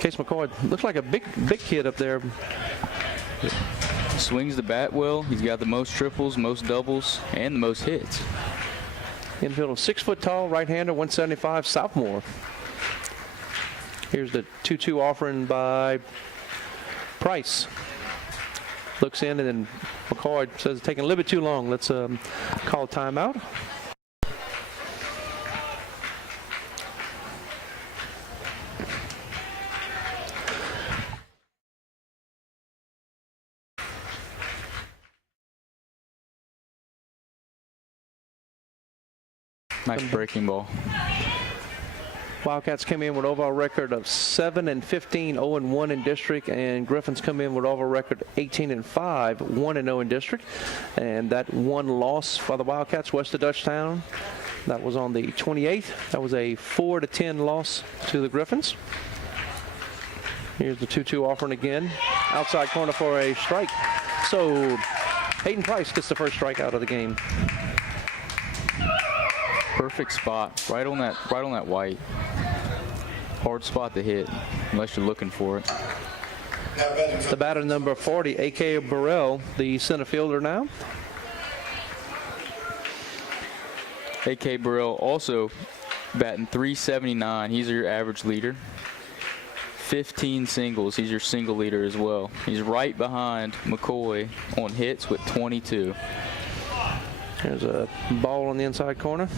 Case McCoy looks like a big kid up there. Swings the bat well. He's got the most triples, most doubles, and the most hits. Infielder, 6 foot tall, right-hander, 175, sophomore. Here's the 2-2 offering by Price. Looks in, and then McCoy says it's taking a little bit too long. Let's call timeout. Nice breaking ball. Wildcats come in with overall record of 7-15, 0-1 in district, and Griffins come in with overall record 18-5, 1-0 in district. And that one loss for the Wildcats west of Dutchtown, that was on the 28th. That was a 4-10 loss to the Griffins. Here's the 2-2 offering again. Outside corner for a strike. So Hayden Price gets the first strikeout of the game. Perfect spot, right on that white. Hard spot to hit, unless you're looking for it. The batter number 40, A.K. Burrell, the center fielder now. A.K. Burrell also batting .379. He's your average leader. 15 singles. He's your single leader as well. He's right behind McCoy on hits with 22. There's a ball on the inside corner.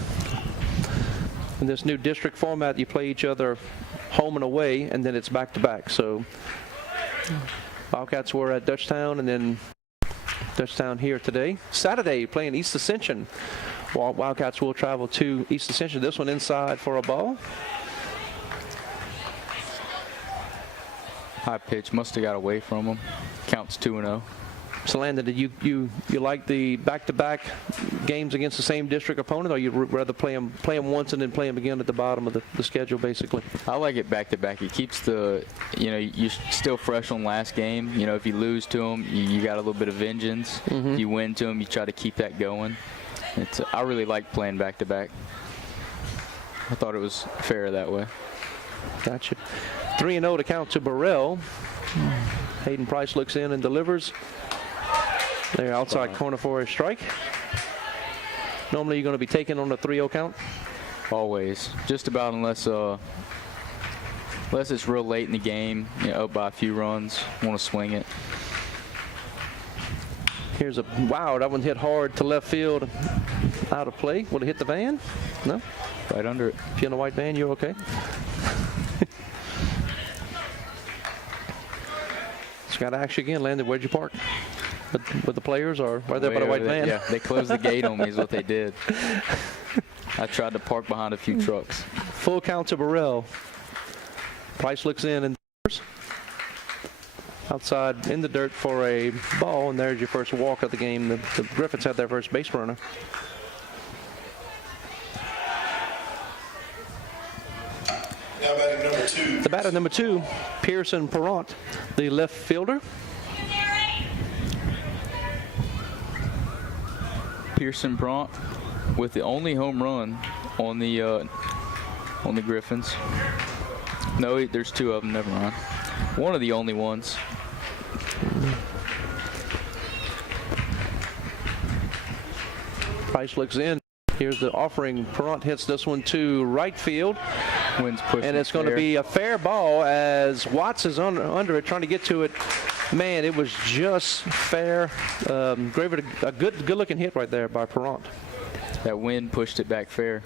In this new district format, you play each other home and away, and then it's back-to-back. So Wildcats were at Dutchtown, and then Dutchtown here today. Saturday, playing East Ascension. Wildcats will travel to East Ascension. This one inside for a ball. High pitch, must have got away from him. Counts 2-0. So Landon, did you like the back-to-back games against the same district opponent, or you'd rather play them once and then play them again at the bottom of the schedule, basically? I like it back-to-back. It keeps the, you're still fresh on last game. If you lose to them, you got a little bit of vengeance. Mm-hmm. If you win to them, you try to keep that going. I really like playing back-to-back. I thought it was fair that way. Gotcha. 3-0 to count to Burrell. Hayden Price looks in and delivers. There, outside corner for a strike. Normally you're going to be taking on the 3-0 count? Always. Just about, unless it's real late in the game, up by a few runs, want to swing it. Here's wow, that one hit hard to left field, out of play. Would it hit the van? No? Right under it. If you're in a white van, you're okay. It's got action again. Landon, where'd you park? With the players, or right there by the white van? Yeah, they closed the gate on me is what they did. I tried to park behind a few trucks. Full count to Burrell. Price looks in and outside in the dirt for a ball, and there's your first walk of the game. The Griffins had their first base runner. Now batting number 2. The batter number 2, Pearson Perrant, the left fielder. Pearson Bront with the only home run on the Griffins. No, there's 2 of them. Never mind. One of the only ones. Price looks in. Here's the offering. Perrant hits this one to right field. Wind's pushing, and it's going to be a fair ball as Watts is under it, trying to get to it. Man, it was just fair. Gave it a good-looking hit right there by Perrant. That wind pushed it back fair.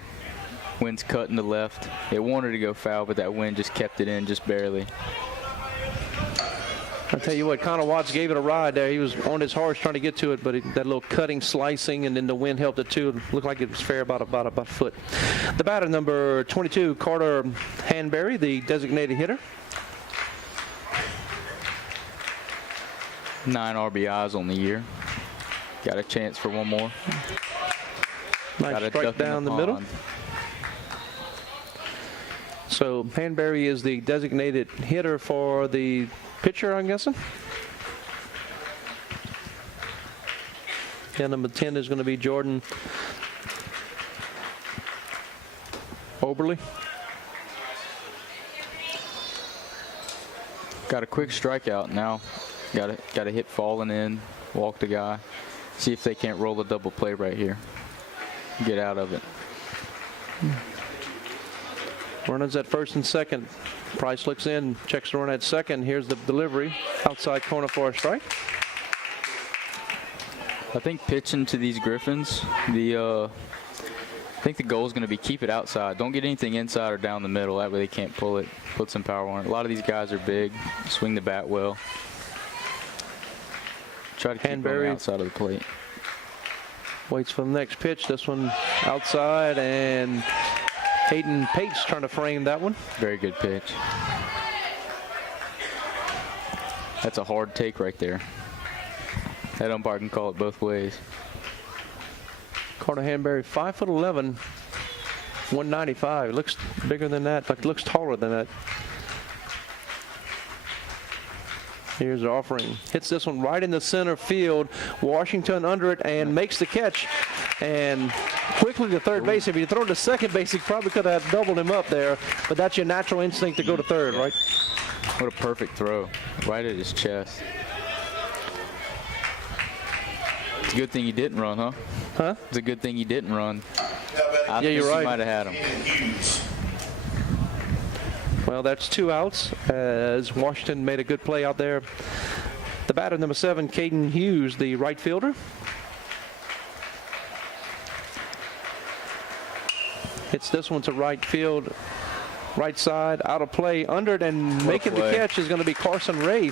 Wind's cutting to left. It wanted to go foul, but that wind just kept it in just barely. I'll tell you what, Connor Watts gave it a ride there. He was on his horse trying to get to it, but that little cutting, slicing, and then the wind helped it too. It looked like it was fair about a foot. The batter, number 22, Carter Hanberry, the designated hitter. 9 RBIs on the year. Got a chance for one more. Nice strike down the middle. So Hanberry is the designated hitter for the pitcher, I'm guessing. Yeah, number 10 is going to be Jordan Oberly. Got a quick strikeout now. Got a hit falling in, walk the guy. See if they can't roll a double play right here. Get out of it. Runners at first and second. Price looks in, checks the run at second. Here's the delivery. Outside corner for a strike. I think pitching to these Griffins, I think the goal is going to be keep it outside. Don't get anything inside or down the middle. That way they can't pull it, put some power on it. A lot of these guys are big, swing the bat well. Try to keep it on the outside of the plate. Waits for the next pitch. This one outside, and Hayden Pates trying to frame that one. Very good pitch. That's a hard take right there. That umpire can call it both ways. Carter Hanbury, 5'11", 195. Looks bigger than that. Like looks taller than that. Here's the offering. Hits this one right in the center field. Washington under it and makes the catch. And quickly to third base. If you throw to second base, he probably could have doubled him up there. But that's your natural instinct to go to third, right? What a perfect throw. Right at his chest. It's a good thing he didn't run, huh? Huh? It's a good thing he didn't run. I Yeah, you're think right. he might have had him. Well, that's 2 outs as Washington made a good play out there. The batter, number 7, Caden Hughes, the right fielder. Hits this one to right field, right side, out of play, under it, and making the catch is going to be Carson Ray.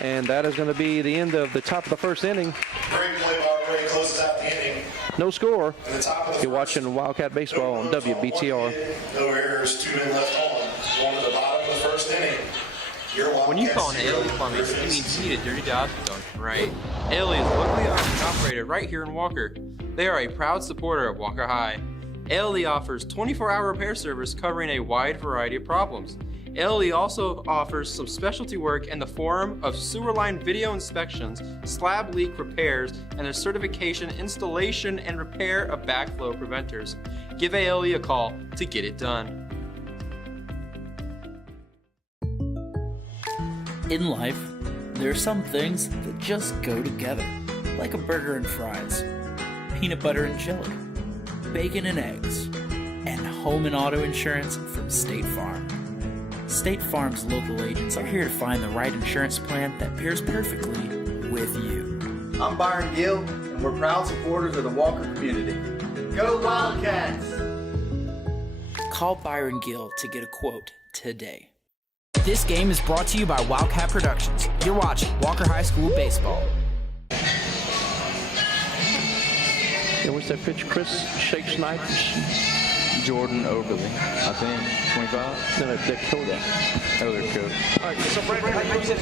And that is going to be the end of the top of the first inning. Great play by Ray, closes out the inning. No score. In the top of the You're first, watching Wildcat Baseball on WBTR. no errors, 2 men left on. Going to the bottom of the first inning. When you call an Ailey Plumbing, you mean see the dirty jobs done right. Ailey is locally owned and operated right here in Walker. They are a proud supporter of Walker High. Ailey offers 24-hour repair service covering a wide variety of problems. Ailey also offers some specialty work in the form of sewer line video inspections, slab leak repairs, and a certification, installation, and repair of backflow preventers. Give Ailey a call to get it done. In life, there are some things that just go together, like a burger and fries, peanut butter and jelly, bacon and eggs, and home and auto insurance from State Farm. State Farm's local agents are here to find the right insurance plan that pairs perfectly with you. I'm Byron Gill, and we're proud supporters of the Walker community. Go Wildcats! Call Byron Gill to get a quote today. This game is brought to you by Wildcat Productions. You're watching Walker High School Baseball. And what's that pitch? Chris Shake Snipe? Jordan Oberly, I think, 25. No, they're Dakota. Oh, they're cool. All right, so Brandon, how you said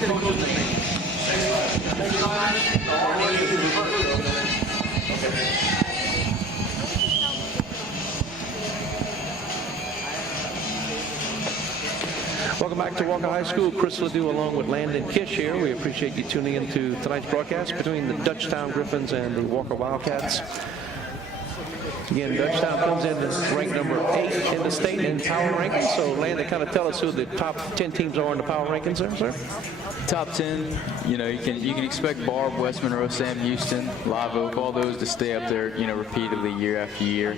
Welcome back to Walker High School. Chris Ledoux along with Landon Kish here. We appreciate you tuning in to tonight's broadcast between the Dutchtown Griffins and the Walker Wildcats. Again, Dutchtown comes in ranked number 8 in the state in power rankings. So, Landon, kind of tell us who the top 10 teams are in the power rankings there, sir? Top 10, you know, you can expect Barb, West Monroe, Sam Houston, Live Oak, all those to stay up there, you know, repeatedly year after year.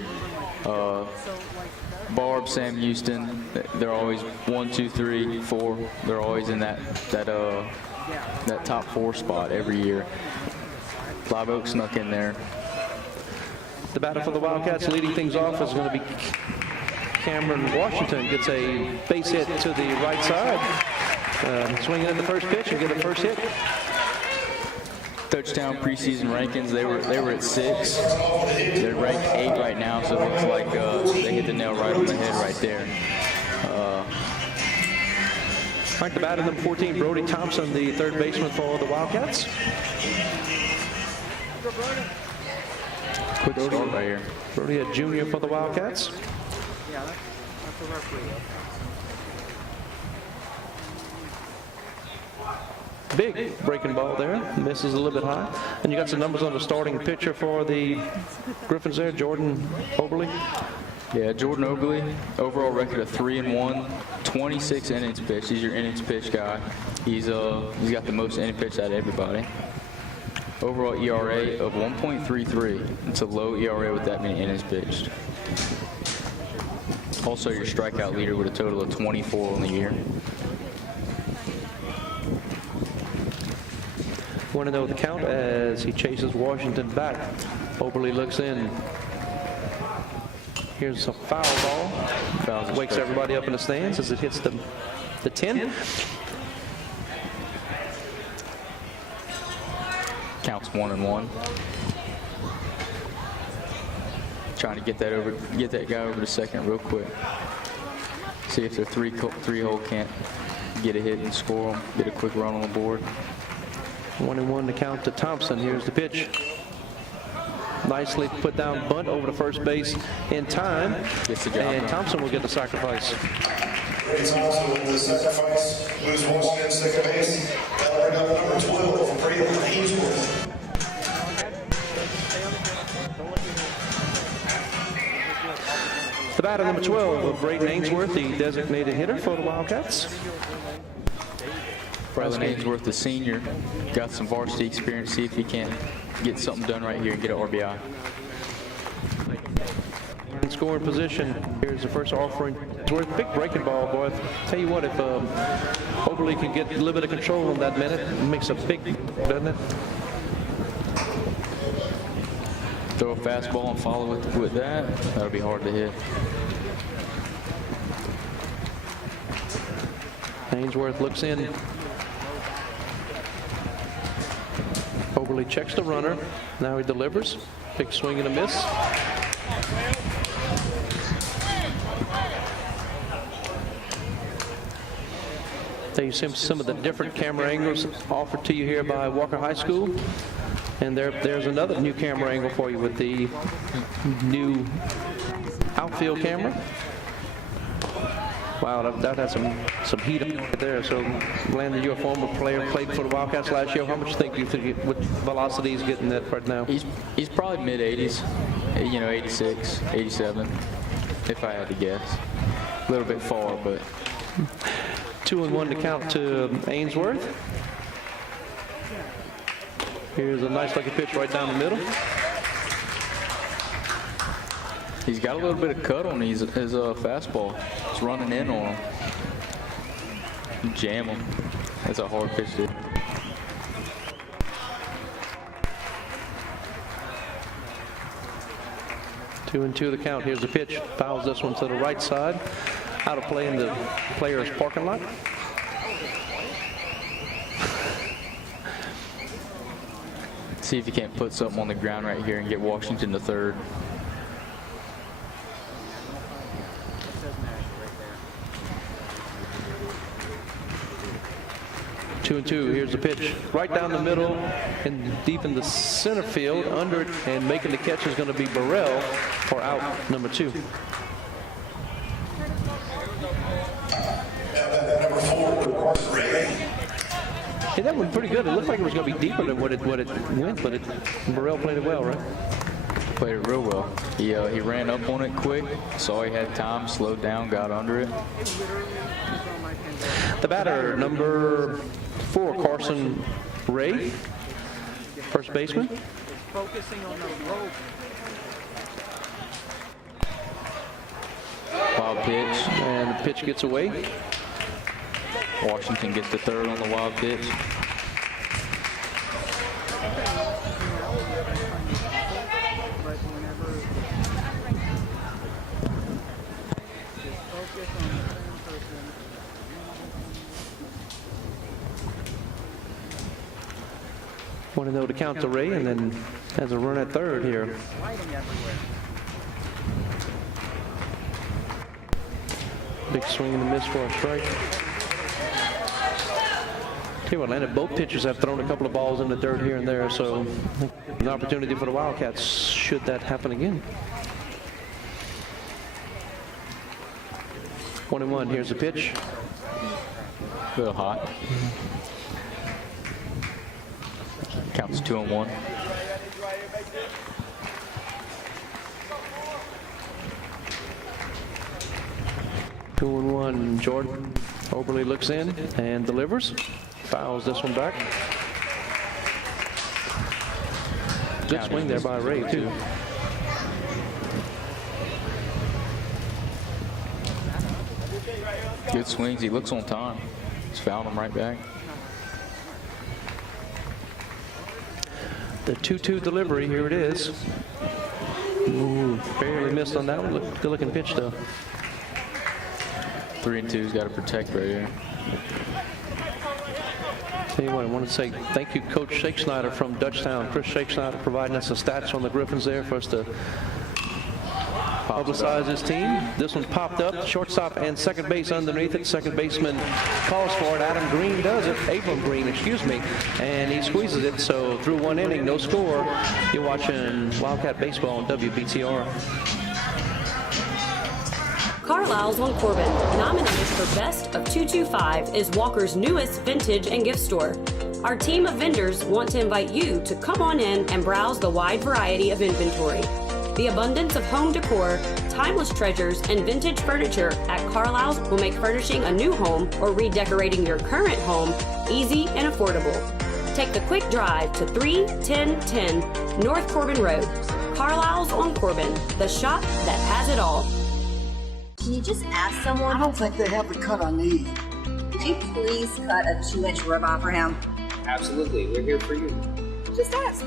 Barb, Sam Houston, they're always 1, 2, 3, 4. They're always in that top 4 spot every year. Live Oak snuck in there. The batter for the Wildcats leading things off is going to be Cameron Washington. Gets a base hit to the right side. Swinging at the first pitch and get a first hit. Dutchtown preseason rankings, they were at 6. They're ranked 8 right now, so it looks like they hit the nail right on the head right there. All right, the batter number 14, Brody Thompson, the third baseman for the Wildcats. Quick start right here. Brody, a junior for the Wildcats. Big breaking ball there. Misses a little bit high. And you got some numbers on the starting pitcher for the Griffins there, Jordan Oberly. Yeah, Jordan Oberly, overall record of 3-1, 26 innings pitched. He's your innings pitch guy. He's got the most innings pitched out of everybody. Overall ERA of 1.33. It's a low ERA with that many innings pitched. Also your strikeout leader with a total of 24 on the year. 1-0 the count as he chases Washington back. Oberle looks in. Here's a foul ball. Wakes everybody up in the stands as it hits the 10. Counts 1-1. Trying to get that guy over to second real quick. See if their three-hole can't get a hit and score them, get a quick run on the board. 1-1 to count to Thompson. Here's the pitch. Nicely put down bunt over to first base in time. Gets the job and done. Thompson will get the sacrifice. Ray Thompson with the sacrifice. Moves Washington to second base. That'll bring up number 12, Braylon Ainsworth. The batter number 12, Braden Ainsworth, the designated hitter for the Wildcats. Braylon Ainsworth, the senior, got some varsity experience. See if he can get something done right here and get an RBI. In scoring position, here's the first offering. Ainsworth, big breaking ball, boy. Tell you what, if Oberle can get a little bit of control on that minute, it makes a big, doesn't it? Throw a fastball and follow with that. That'll be hard to hit. Ainsworth looks in. Oberle checks the runner. Now he delivers. Big swing and a miss. There you see some of the different camera angles offered to you here by Walker High School. And there's another new camera angle for you with the new outfield camera. Wow, that had some heat right there. So, Landon, you're a former player, played for the Wildcats last year. How much do you think what velocity he's getting at right now? He's probably mid-80s, 86, 87, if I had to guess. A little bit far, but 2-1 to count to Ainsworth. Here's a nice looking pitch right down the middle. he's got a little bit of cut on his fastball. It's running in on him. Jam him. That's a hard pitch to. Two and two the count. Here's the pitch. Fouls this one to the right side. Out of play in the player's parking lot. See if you can't put something on the ground right here and get Washington to third. Two and two. Here's the pitch. Right down the middle and deep in the center field. Under it and making the catch is going to be Burrell for out number 2. Number 4, Ray. Hey, that went pretty good. It looked like it was going to be deeper than what it went, but Burrell played it well, right? Played it real well. He ran up on it quick, saw he had time, slowed down, got under it. The batter, number 4, Carson Ray, first baseman. Wild pitch. And the pitch gets away. Washington gets the third on the wild pitch. Want to know to count to Ray, and then has a run at third here. Big swing and a miss for a strike. Tell you what, Landon, both pitchers have thrown a couple of balls in the dirt here and there, so an opportunity for the Wildcats should that happen again. 1-1. Here's the pitch. A little hot. Counts 2-1. 2-1. Jordan Oberly looks in and delivers. Fouls this one back. Good swing there by Ray, too. Good swings. He looks on time. He's fouled him right back. The 2-2 delivery, here it is. Ooh, barely missed on that one. Good looking pitch, though. 3-2's got to protect right here. Tell you what, I want to say thank you, Coach Shakesnyder from Dutchtown. Chris Shakesnyder providing us the stats on the Griffins there for us to publicize his team. This one popped up, shortstop and second base underneath it. Second baseman calls for it. Adam Green does it. Abram Green, excuse me. And he squeezes it. So through one inning, no score. You're watching Wildcat Baseball on WBTR. Carlisle's on Corbin, nominated for Best of 225, is Walker's newest vintage and gift store. Our team of vendors want to invite you to come on in and browse the wide variety of inventory. The abundance of home decor, timeless treasures, and vintage furniture at Carlisle's will make furnishing a new home or redecorating your current home easy and affordable. Take the quick drive to 31010 North Corbin Road. Carlisle's on Corbin, the shop that has it all. Can you just ask someone? I don't think they have the cut I need. Could you please cut a 2-inch ribeye for him? Absolutely, we're here for you. Just ask.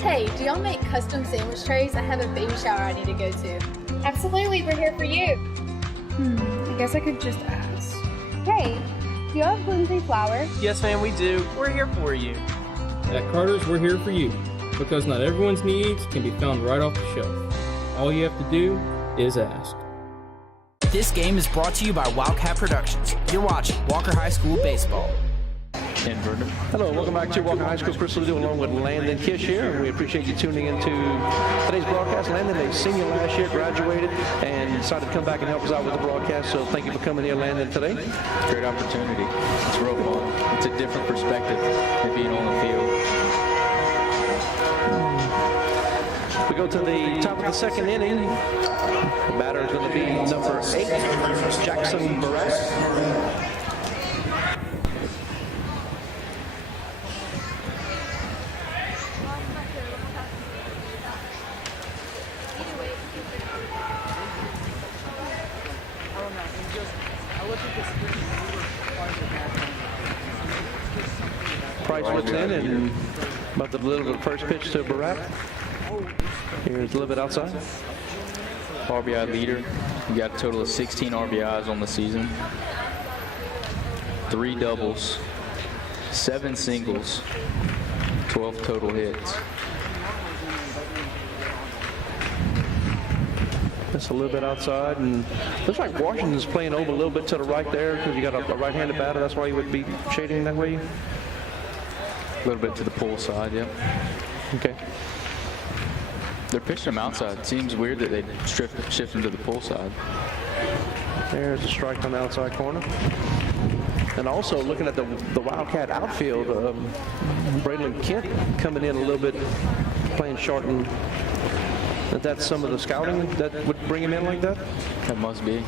Hey, do y'all make custom sandwich trays? I have a baby shower I need to go to. Absolutely, we're here for you. I guess I could just ask. Hey, do y'all have gluten-free flour? Yes, ma'am, we do. We're here for you. At Carter's, we're here for you, because not everyone's needs can be found right off the shelf. All you have to do is ask. This game is brought to you by Wildcat Productions. You're watching Walker High School Baseball. Inverter. Hello, welcome back to Walker High School. Chris Ledoux along with Landon Kish here. We appreciate you tuning into today's broadcast. Landon, a senior last year, graduated, and decided to come back and help us out with the broadcast. So thank you for coming here, Landon, today. Great opportunity. It's real fun. It's a different perspective than being on the field. We go to the top of the second inning. The batter is going to be number 8, Jackson Barrett. Price looks in and about to deliver the first pitch to Barat. Here's a little bit outside. RBI leader. You got a total of 16 RBIs on the season. 3 doubles, 7 singles, 12 total hits. That's a little bit outside, and looks like Washington's playing over a little bit to the right there because you got a right-handed batter. That's why you would be shading that way. A little bit to the pull side, yep. Okay. They're pitching him outside. Seems weird that they shift him to the pull side. There's a strike on the outside corner. And also looking at the Wildcat outfield, Braylon Kent coming in a little bit, playing short, and that's some of the scouting that would bring him in like that? That must be.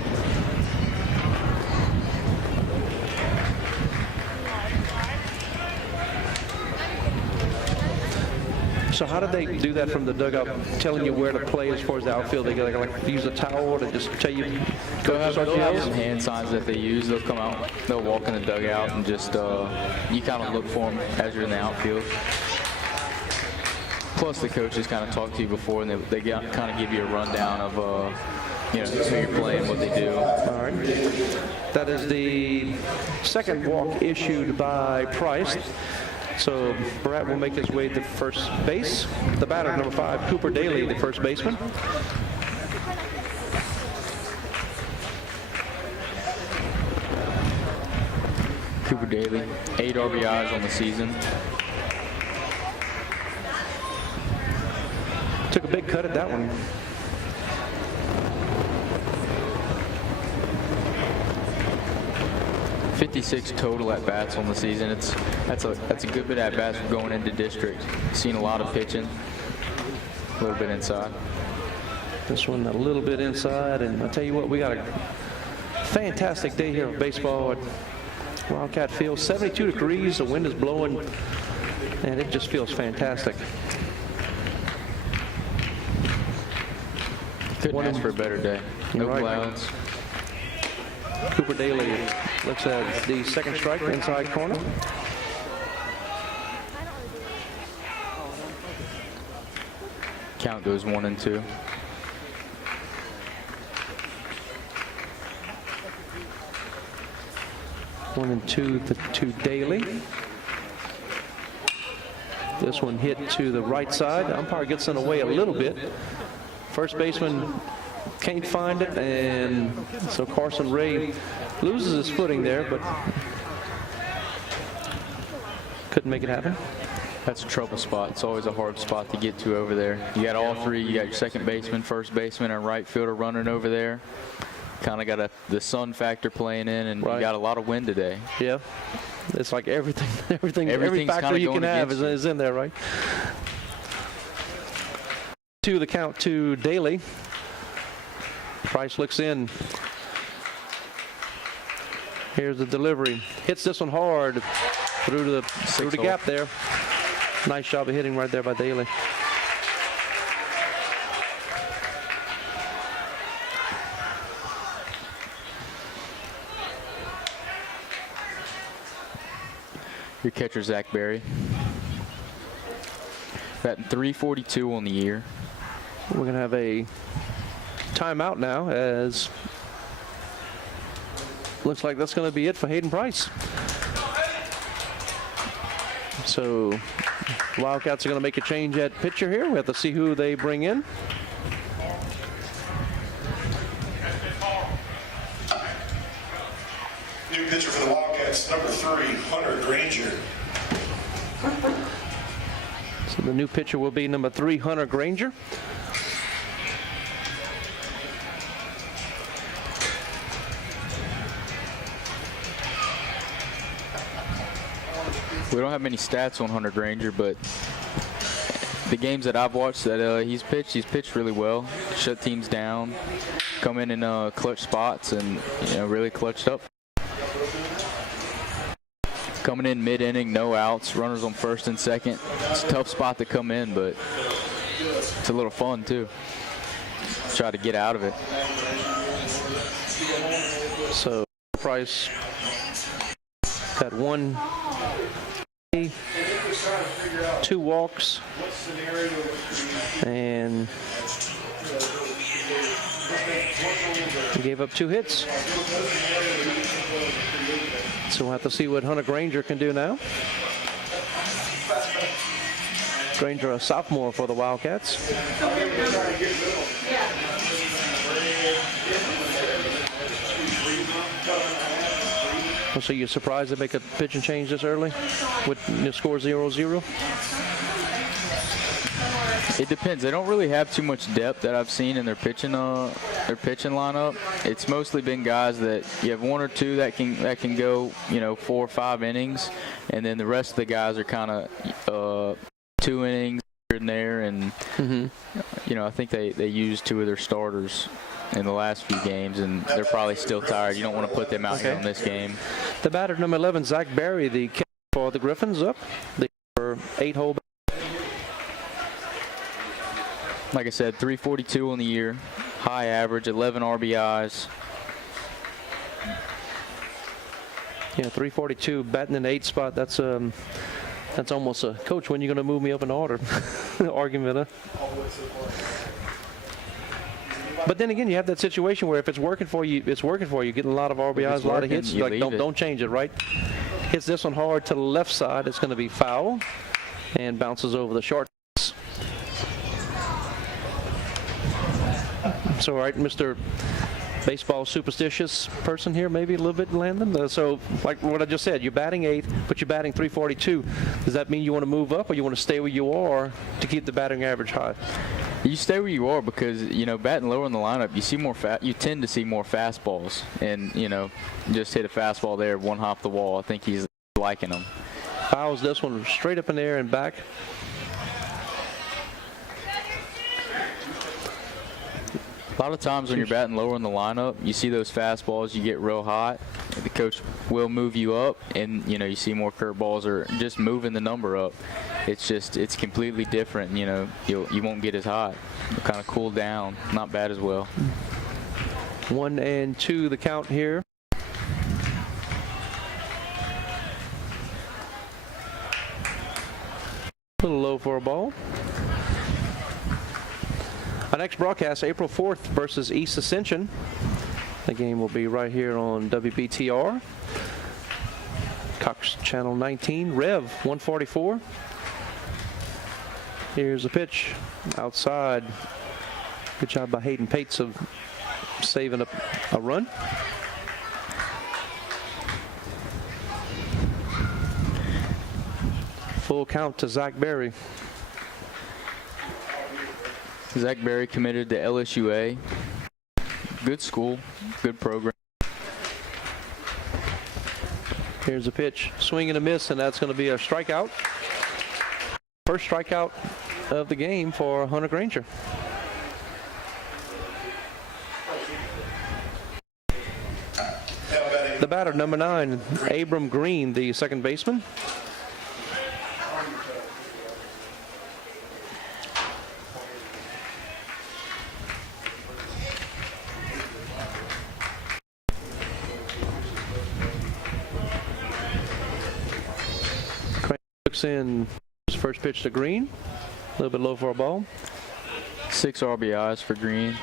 So how did they do that from the dugout, telling you where to play as far as the outfield? They gotta like use a towel to just tell you? They'll have some hand signs that they use. They'll come out, they'll walk in the dugout and just, you kind of look for them as you're in the outfield. Plus the coaches kind of talk to you before and they kind of give you a rundown of, you know, who you're playing, what they do. All right. That is the second walk issued by Price. So Barat will make his way to first base. The batter, number 5, Cooper Daly, the first baseman. Cooper Daly, 8 RBIs on the season. Took a big cut at that one. .56 total at bats on the season. That's a good bit at bats going into district. Seen a lot of pitching, a little bit inside. This one a little bit inside, and I tell you what, we got a fantastic day here of baseball at Wildcat Field. 72 degrees, the wind is blowing, and it just feels fantastic. Couldn't ask for a better day. No clouds. Cooper Daly looks at the second strike, inside corner. Count goes 1-2. One and two to Daly. This one hit to the right side. Umpire gets in the way a little bit. First baseman can't find it, and so Carson Ray loses his footing there, but couldn't make it happen. That's a trouble spot. It's always a hard spot to get to over there. You got all three. You got your second baseman, first baseman, and right fielder running over there. Kind of got the sun factor playing in, and you got a lot of wind today. Yeah, it's like every factor you can have is in there, right? To the count to Daly. Price looks in. Here's the delivery. Hits this one hard through the gap there. Nice job of hitting right there by Daly. Your catcher, Zach Berry. Batting .342 on the year. We're going to have a timeout now, as looks like that's going to be it for Hayden Price. So Wildcats are going to make a change at pitcher here. We have to see who they bring in. New pitcher for the Wildcats, number 3, Hunter Granger. So the new pitcher will be number 3, Hunter Granger. We don't have many stats on Hunter Granger, but the games that I've watched that he's pitched really well. Shut teams down, come in clutch spots, and really clutched up. Coming in mid-inning, no outs, runners on first and second. It's a tough spot to come in, but it's a little fun too. Try to get out of it. So Price got 1, 2 walks, and he gave up 2 hits. So we'll have to see what Hunter Granger can do now. Granger, a sophomore for the Wildcats. So you're surprised they make a pitching change this early with score 0-0? It depends. They don't really have too much depth that I've seen in their pitching lineup. It's mostly been guys that you have 1 or 2 that can go 4 or 5 innings, and then the rest of the guys are kind of 2 innings here and there, and I think they used 2 of their starters in the last few games, and they're probably still tired. You don't want to put them out here on this game. The batter, number 11, Zach Berry, the catcher for the Griffins, up. The 8-hole. Like I said, .342 on the year, high average, 11 RBIs. Yeah, .342, batting in the 8th spot. That's almost a coach. When are you going to move me up in order? Argument, huh? But then again, you have that situation where if it's working for you, it's working for you. Getting a lot of RBIs, a lot of hits. Like don't change it, right? Hits this one hard to the left side. It's going to be foul, and bounces over the short. So, all right, Mr. Baseball superstitious person here, maybe a little bit, Landon. So, like what I just said, you're batting 8th, but you're batting .342. Does that mean you want to move up, or you want to stay where you are to keep the batting average high? You stay where you are because batting lower in the lineup, you tend to see more fastballs, and just hit a fastball there, one hop the wall. I think he's liking them. Fouls this one straight up in the air and back. A lot of times when you're batting lower in the lineup, you see those fastballs, you get real hot. The coach will move you up, and you see more curveballs or just moving the number up. It's completely different. You won't get as hot. You'll kind of cool down. Not bad as well. 1-2 the count here. A little low for a ball. Our next broadcast, April 4th versus East Ascension. The game will be right here on WBTR. Cox Channel 19, Rev 144. Here's a pitch outside. Good job by Hayden Pates of saving a run. Full count to Zach Berry. Zach Berry committed to LSUA. Good school, good program. Here's a pitch, swing and a miss, and that's going to be a strikeout. First strikeout of the game for Hunter Granger. The batter, number 9, Abram Green, the second baseman. Looks in his first pitch to Green. A little bit low for a ball. 6 RBIs for Green.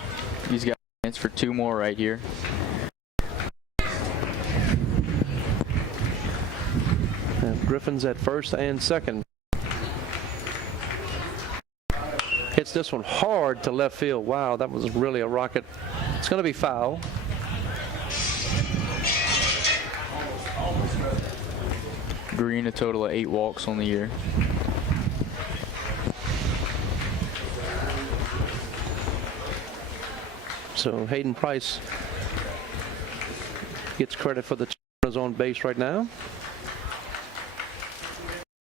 He's got a chance for 2 more right here. And Griffin's at first and second. Hits this one hard to left field. Wow, that was really a rocket. It's going to be foul. Green a total of 8 walks on the year. So Hayden Price gets credit for the runners on base right now.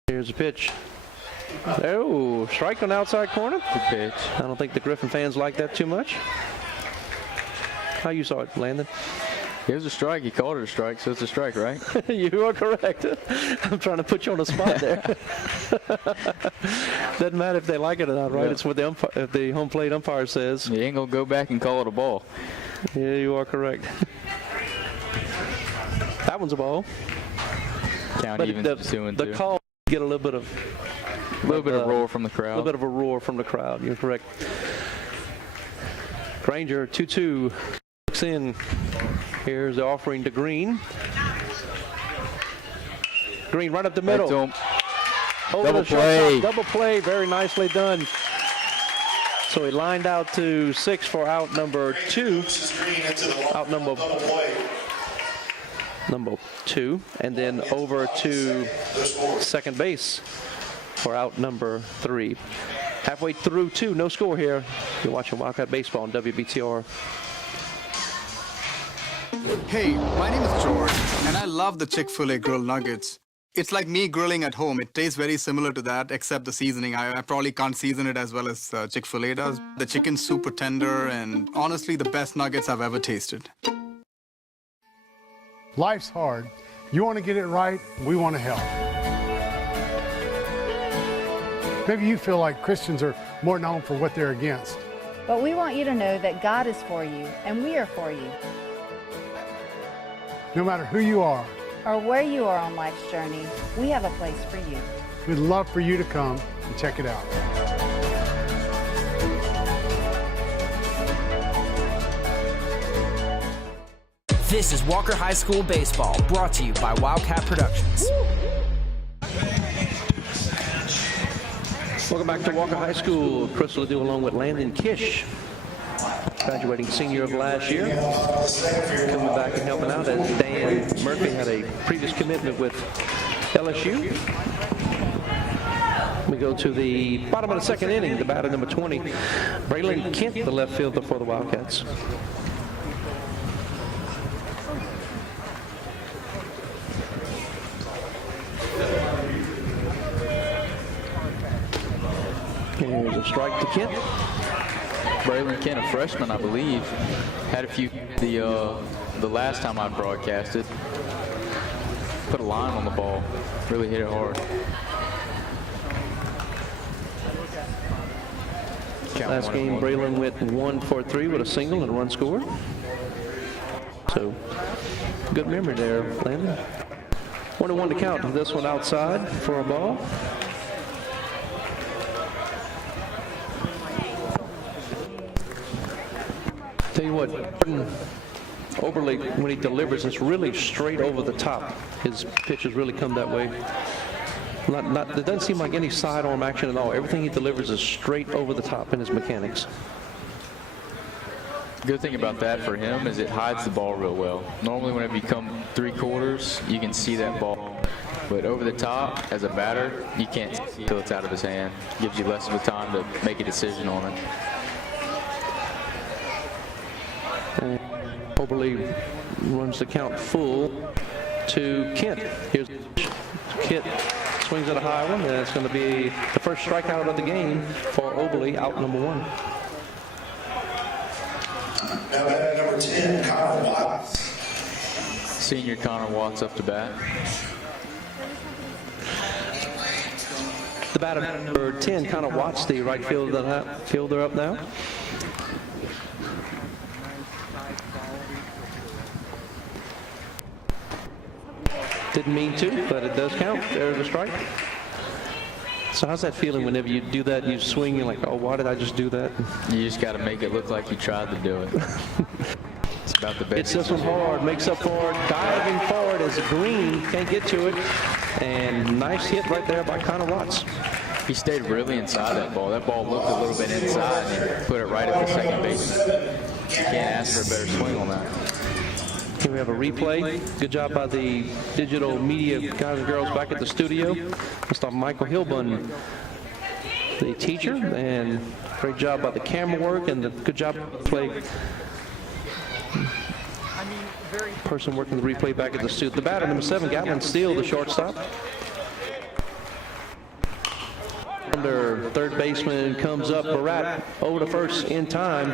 Here's a pitch. Oh, strike on the outside corner. Good pitch. I don't think the Griffin fans like that too much. How you saw it, Landon? It was a strike. He called it a strike, so it's a strike, right? You are correct. I'm trying to put you on the spot there. Doesn't matter if they like it or not, right? Yeah. It's what the home plate umpire says. You ain't going to go back and call it a ball. Yeah, you are correct. That one's a ball. Count even 2-2. The call get a little bit of roar from the crowd. A little bit of a roar from the crowd. You're correct. Granger 2-2 looks in. Here's the offering to Green. Green right up the middle. Double play. Double play. Very nicely done. So he lined out to 6 for out number 2. Out number 2. And then over to second base for out number 3. Halfway through 2. No score here. You're watching Wildcat Baseball on WBTR. Hey, my name is George, and I love the Chick-fil-A grilled nuggets. It's like me grilling at home. It tastes very similar to that, except the seasoning. I probably can't season it as well as Chick-fil-A does. The chicken's super tender, and honestly, the best nuggets I've ever tasted. Life's hard. You want to get it right, we want to help. Maybe you feel like Christians are more known for what they're against. But we want you to know that God is for you, and we are for you. No matter who you are, or where you are on life's journey, we have a place for you. We'd love for you to come and check it out. This is Walker High School Baseball, brought to you by Wildcat Productions. Welcome back to Walker High School. Chris Ledoux along with Landon Kish, graduating senior of last year. Coming back and helping out as Dan Murphy had a previous commitment with LSU. We go to the bottom of the second inning. The batter number 20, Braylon Kent, the left fielder for the Wildcats. Here's a strike to Kent. Braylon Kent, a freshman, I believe, had a few the last time I broadcasted. Put a line on the ball, really hit it hard. Last game, Braylon went 1 for 3 with a single and a run scored. So, good memory there, Landon. 1-1 to count. This one outside for a ball. Tell you what, Jordan Oberle, when he delivers, it's really straight over the top. His pitches really come that way. There doesn't seem like any sidearm action at all. Everything he delivers is straight over the top in his mechanics. Good thing about that for him is it hides the ball real well. Normally whenever you come 3/4, you can see that ball. But over the top, as a batter, you can't see until it's out of his hand. Gives you less of a time to make a decision on it. And Oberle runs the count full to Kent. Here's Kent. Swings at a high one, and it's going to be the first strikeout of the game for Oberle, out number 1. Now batting number 10, Connor Watts. Senior Connor Watts up to bat. The batter number 10, Connor Watts, the right fielder up now. Didn't mean to, but it does count. There's a strike. So how's that feeling whenever you do that, you swing, you're like, oh, why did I just do that? You just got to make it look like you tried to do it. It's about the best. It's this one hard, makes up for it, diving forward as Green can't get to it. And nice hit right there by Connor Watts. He stayed really inside that ball. That ball looked a little bit inside and he put it right at the second baseman. You can't ask for a better swing on that. Here we have a replay. Good job by the digital media guys and girls back at the studio. Mr. Michael Hilbun, the teacher, and great job by the camera work and the good job play person working the replay back at the studio. The batter, number 7, Gatlin Steele, the shortstop. Under third baseman comes up. Barat over to first in time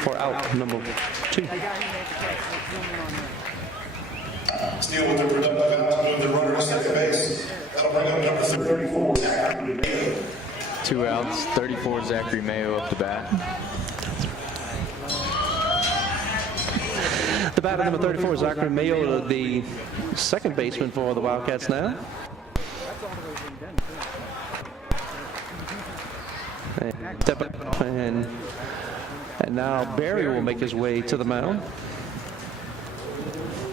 for out number 2. Steele with the productive out to move the runner to second base. That'll bring up number 34, Zachary Mayo. 2 outs, 34, Zachary Mayo up to bat. The batter, number 34, Zachary Mayo, the second baseman for the Wildcats now. And step up, and now Barry will make his way to the mound.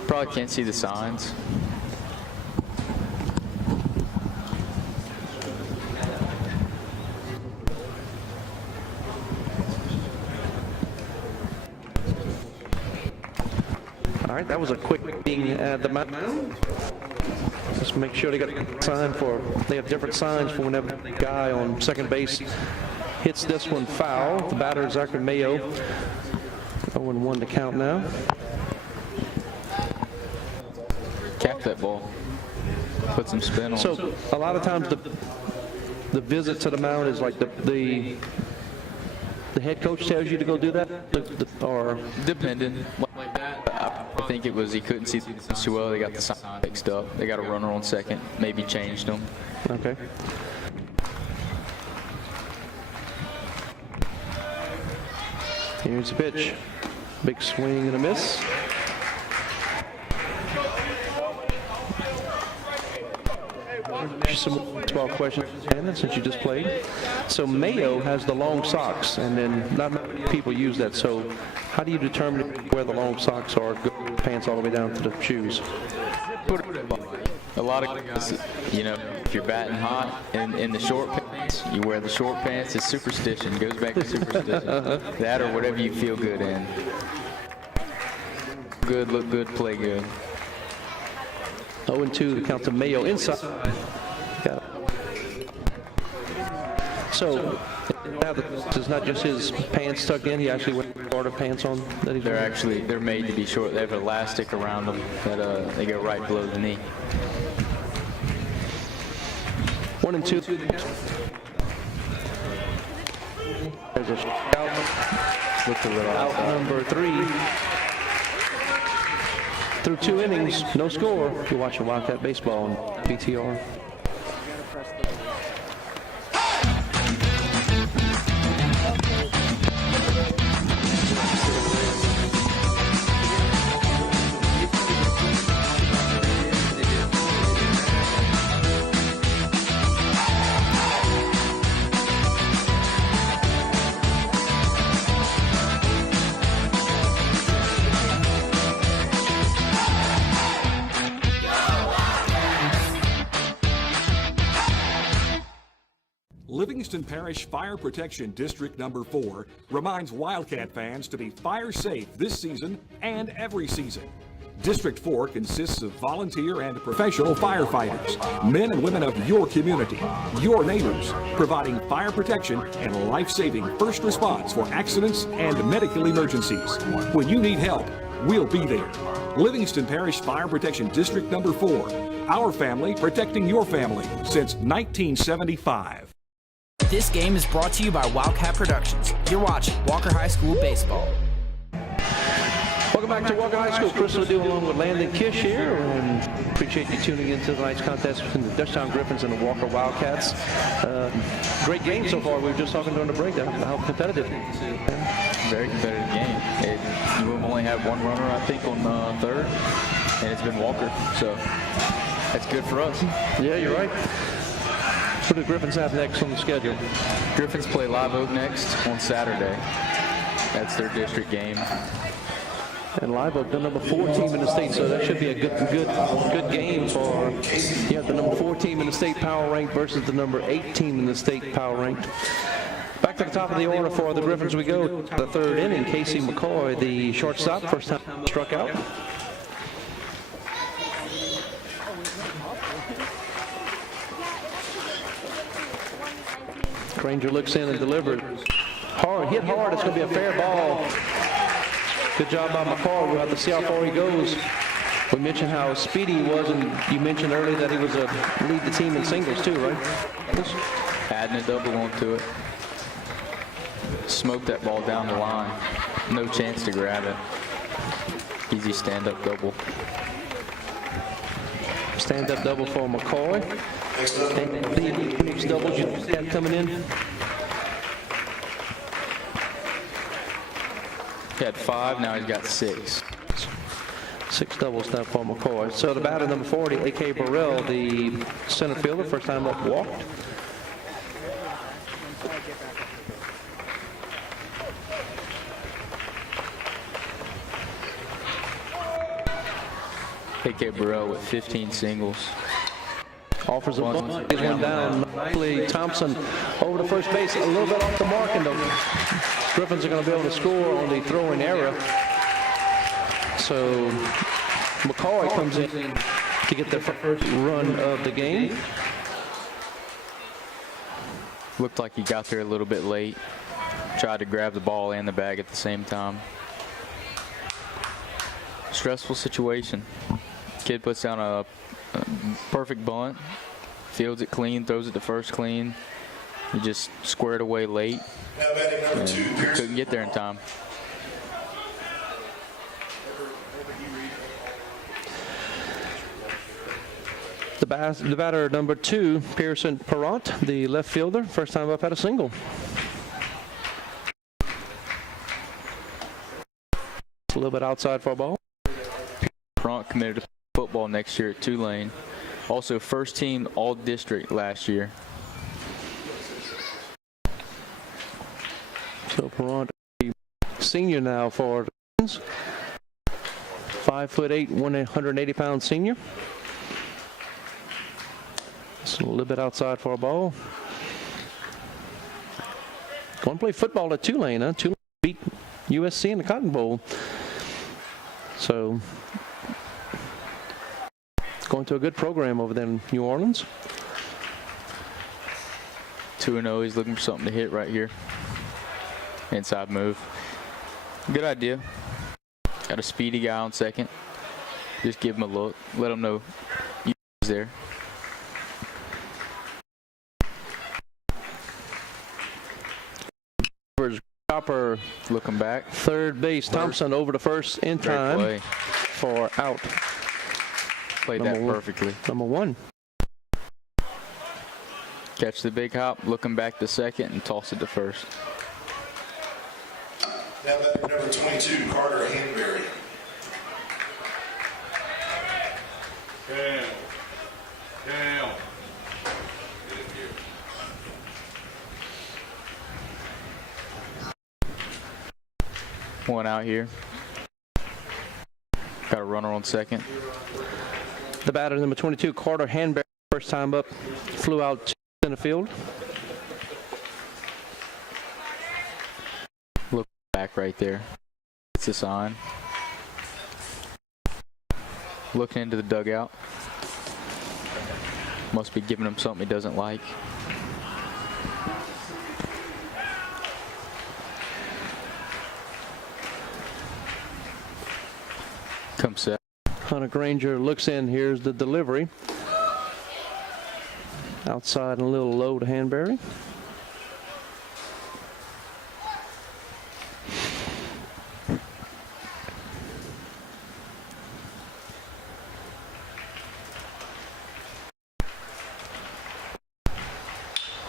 Probably can't see the signs. All right, that was a quick meeting at the mound. Just make sure they got a sign for, they have different signs for whenever the guy on second base hits this one foul. The batter is Zachary Mayo. 0-1 to count now. Cap that ball. Put some spin on it. So a lot of times the visit to the mound is like the head coach tells you to go do that, or depending. Like that, I think it was he couldn't see too well. They got the sign fixed up. They got a runner on second. Maybe changed them. Okay. Here's the pitch. Big swing and a miss. Some baseball questions, since you just played. So Mayo has the long socks, and then not many people use that. So how do you determine where the long socks are? Go pants all the way down to the shoes. A lot of guys, you know, if you're batting hot in the short pants, you wear the short pants. It's superstition. Goes back to superstition. That or whatever you feel good in. Good, look good, play good. 0-2 to count to Mayo inside. Got it. So now it's not just his pants tucked in. He actually wears shorter pants on. That They're made to be short. They have elastic around them that they go right below the knee. 1-2. There's a strikeout. Looked a little Out number 3. Through 2 innings, no score. You're watching Wildcat Baseball on PTR. Livingston Parish Fire Protection District Number 4 reminds Wildcat fans to be fire safe this season and every season. District 4 consists of volunteer and professional firefighters, men and women of your community, your neighbors, providing fire protection and life-saving first response for accidents and medical emergencies. When you need help, we'll be there. Livingston Parish Fire Protection District Number 4, our family protecting your family since 1975. This game is brought to you by Wildcat Productions. You're watching Walker High School Baseball. Welcome back to Walker High School. Chris Ledoux along with Landon Kish here, and appreciate you tuning in to tonight's contest between the Dutchtown Griffins and the Walker Wildcats. Great game so far. We were just talking during the break how competitive. Very competitive game. You only have one runner, I think, on third, and it's been Walker, so that's good for us. Yeah, you're right. What do the Griffins have next on the schedule? Griffins play Live Oak next on Saturday. That's their district game. And Live Oak, the number 4 team in the state, so that should be a good game for the number 4 team in the state power rank versus the number 8 team in the state power ranked. Back to the top of the order for the Griffins we go. The 3rd inning, Casey McCoy, the shortstop, first time struck out. Granger looks in and delivers. Hard, hit hard. It's going to be a fair ball. Good job by McCall. We'll have to see how far he goes. We mentioned how speedy he was, and you mentioned earlier that he was a lead the team in singles too, right? Adding a double onto it. Smoked that ball down the line. No chance to grab it. Easy stand-up double. Stand-up double for McCoy. And the next doubles you have coming in. He had 5, now he's got 6. 6 doubles now for McCoy. So the batter number 40, A.K. Burrell, the center fielder, first time up, walked. A.K. Burrell with 15 singles. Offers a bunt. He's one down. Hopefully Thompson over to first base, a little bit off the mark, and the Griffins are going to be able to score on the throwing error. So McCoy comes in to get the first run of the game. Looked like he got there a little bit late. Tried to grab the ball and the bag at the same time. Stressful situation. Kid puts down a perfect bunt, fields it clean, throws it to first clean. He just squared away late. Couldn't get there in time. The batter number 2, Pearson Perrant, the left fielder, first time up at a single. It's a little bit outside for a ball. Perrant committed to football next year at Tulane. Also first team all-district last year. So Perrant, senior now for the Griffins. 5'8", 180-pound senior. It's a little bit outside for a ball. Going to play football at Tulane, huh? Tulane beat USC in the Cotton Bowl. So going to a good program over there in New Orleans. 2-0, he's looking for something to hit right here. Inside move. Good idea. Got a speedy guy on second. Just give him a look. Let him know he's there. Chopper looking back. Third base. Thompson over to first in Great time play. for out. Played that perfectly. Number 1. Catch the big hop, looking back to second, and toss it to first. Now batter number 22, Carter Hanberry. Down. One out here. Got a runner on second. The batter, number 22, Carter Hanberry, first time up, flew out to center field. Look back right there. It's a sign. Looking into the dugout. Must be giving him something he doesn't like. Come set. Hunter Granger looks in. Here's the delivery. Outside and a little low to Hanberry.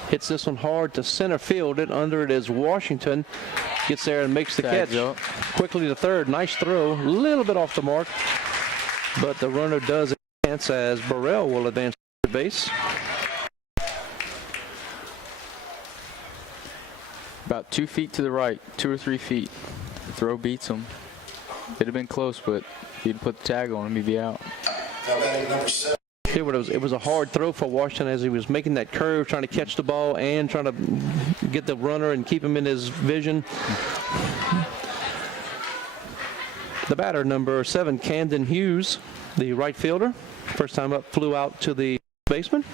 Hits this one hard to center field. It under it is Washington. Gets there and makes the catch. Quickly to third. Nice throw. A little bit off the mark. But the runner does advance as Burrell will advance to base. About 2 feet to the right. 2 or 3 feet. Throw beats him. It'd have been close, but if he'd put the tag on him, he'd be out. Now batting number 7. It was a hard throw for Washington as he was making that curve, trying to catch the ball and trying to get the runner and keep him in his vision. The batter, number 7, Camden Hughes, the right fielder. First time up, flew out to the baseman.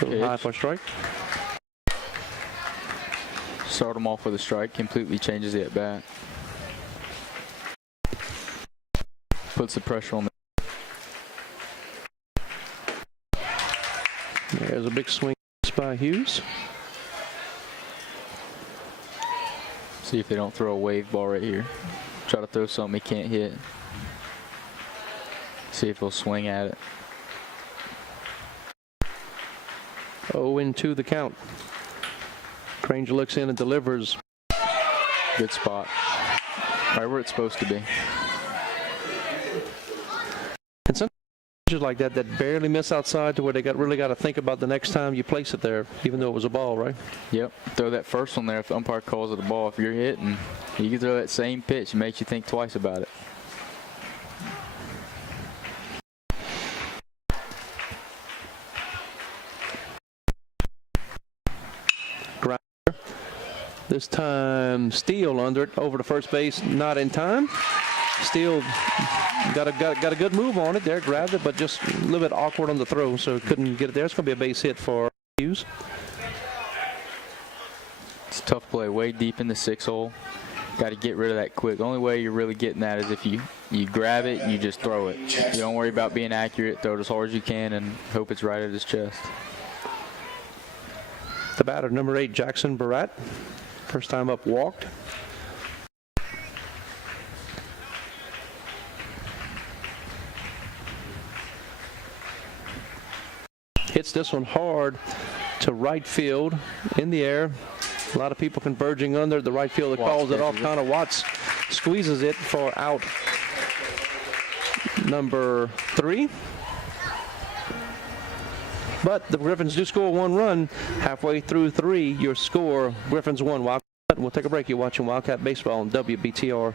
A little high for a strike. Start him off with a strike, completely changes the at-bat. Puts the pressure on the... There's a big swing by Hughes. See if they don't throw a wave ball right here. Try to throw something he can't hit. See if he'll swing at it. 0-2 the count. Granger looks in and delivers. Good spot. Right where it's supposed to be. And some pitches like that barely miss outside to where they really got to think about the next time you place it there, even though it was a ball, right? Yep. Throw that first one there if the umpire calls it a ball. If you're hitting, you can throw that same pitch. It makes you think twice about it. This time, Steele under it, over to first base, not in time. Steele got a good move on it there, grabbed it, but just a little bit awkward on the throw, so couldn't get it there. It's going to be a base hit for Hughes. It's a tough play, way deep in the 6-hole. Got to get rid of that quick. The only way you're really getting that is if you grab it, you just throw it. You don't worry about being accurate. Throw it as hard as you can and hope it's right at his chest. The batter, number 8, Jackson Barat. First time up, walked. Hits this one hard to right field in the air. A lot of people converging under. The right fielder calls it off. Connor Watts squeezes it for out number 3. But the Griffins do score 1 run. Halfway through 3, your score, Griffins 1, Wildcat. We'll take a break. You're watching Wildcat Baseball on WBTR.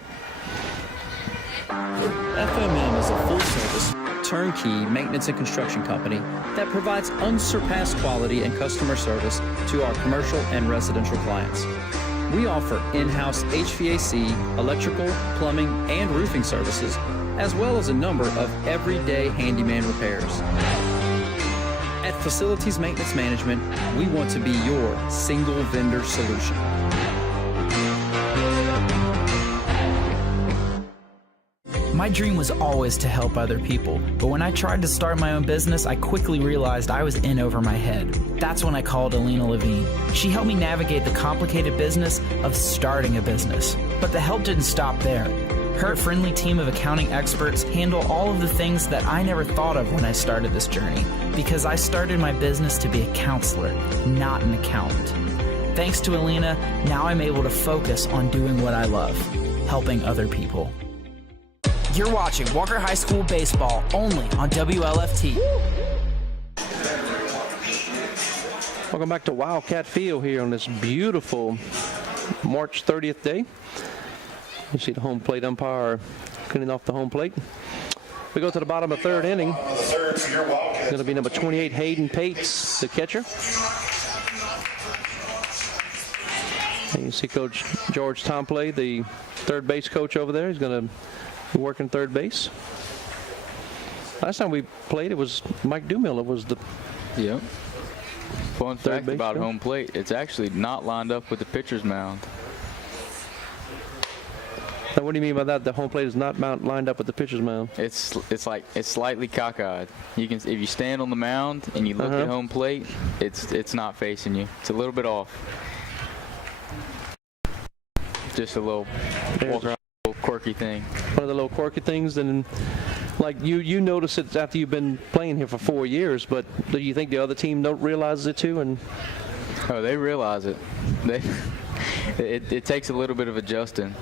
FMM is a full-service, turnkey maintenance and construction company that provides unsurpassed quality and customer service to our commercial and residential clients. We offer in-house HVAC, electrical, plumbing, and roofing services, as well as a number of everyday handyman repairs. At Facilities Maintenance Management, we want to be your single vendor solution. My dream was always to help other people, but when I tried to start my own business, I quickly realized I was in over my head. That's when I called Alina Levine. She helped me navigate the complicated business of starting a business. But the help didn't stop there. Her friendly team of accounting experts handle all of the things that I never thought of when I started this journey, because I started my business to be a counselor, not an accountant. Thanks to Alina, now I'm able to focus on doing what I love, helping other people. You're watching Walker High School Baseball only on WLFT. Welcome back to Wildcat Field here on this beautiful March 30th day. You see the home plate umpire cleaning off the home plate. We go to the bottom of the third inning. It's going to be number 28, Hayden Pates, the catcher. And you see Coach George Tomplay, the third base coach over there. He's going to be working third base. Last time we played, it was Mike Dumiller was the Yep. Fun fact about home plate, it's actually not lined up with the pitcher's mound. Now, what do you mean by that? The home plate is not lined up with the pitcher's mound? It's slightly cockeyed. You can, if you stand on the mound and you look at home plate, it's not facing you. It's a little bit off. Just a little quirky thing. One of the little quirky things, and like you notice it after you've been playing here for 4 years, but do you think the other team don't realize it too? And oh, they realize it. It takes a little bit of adjusting.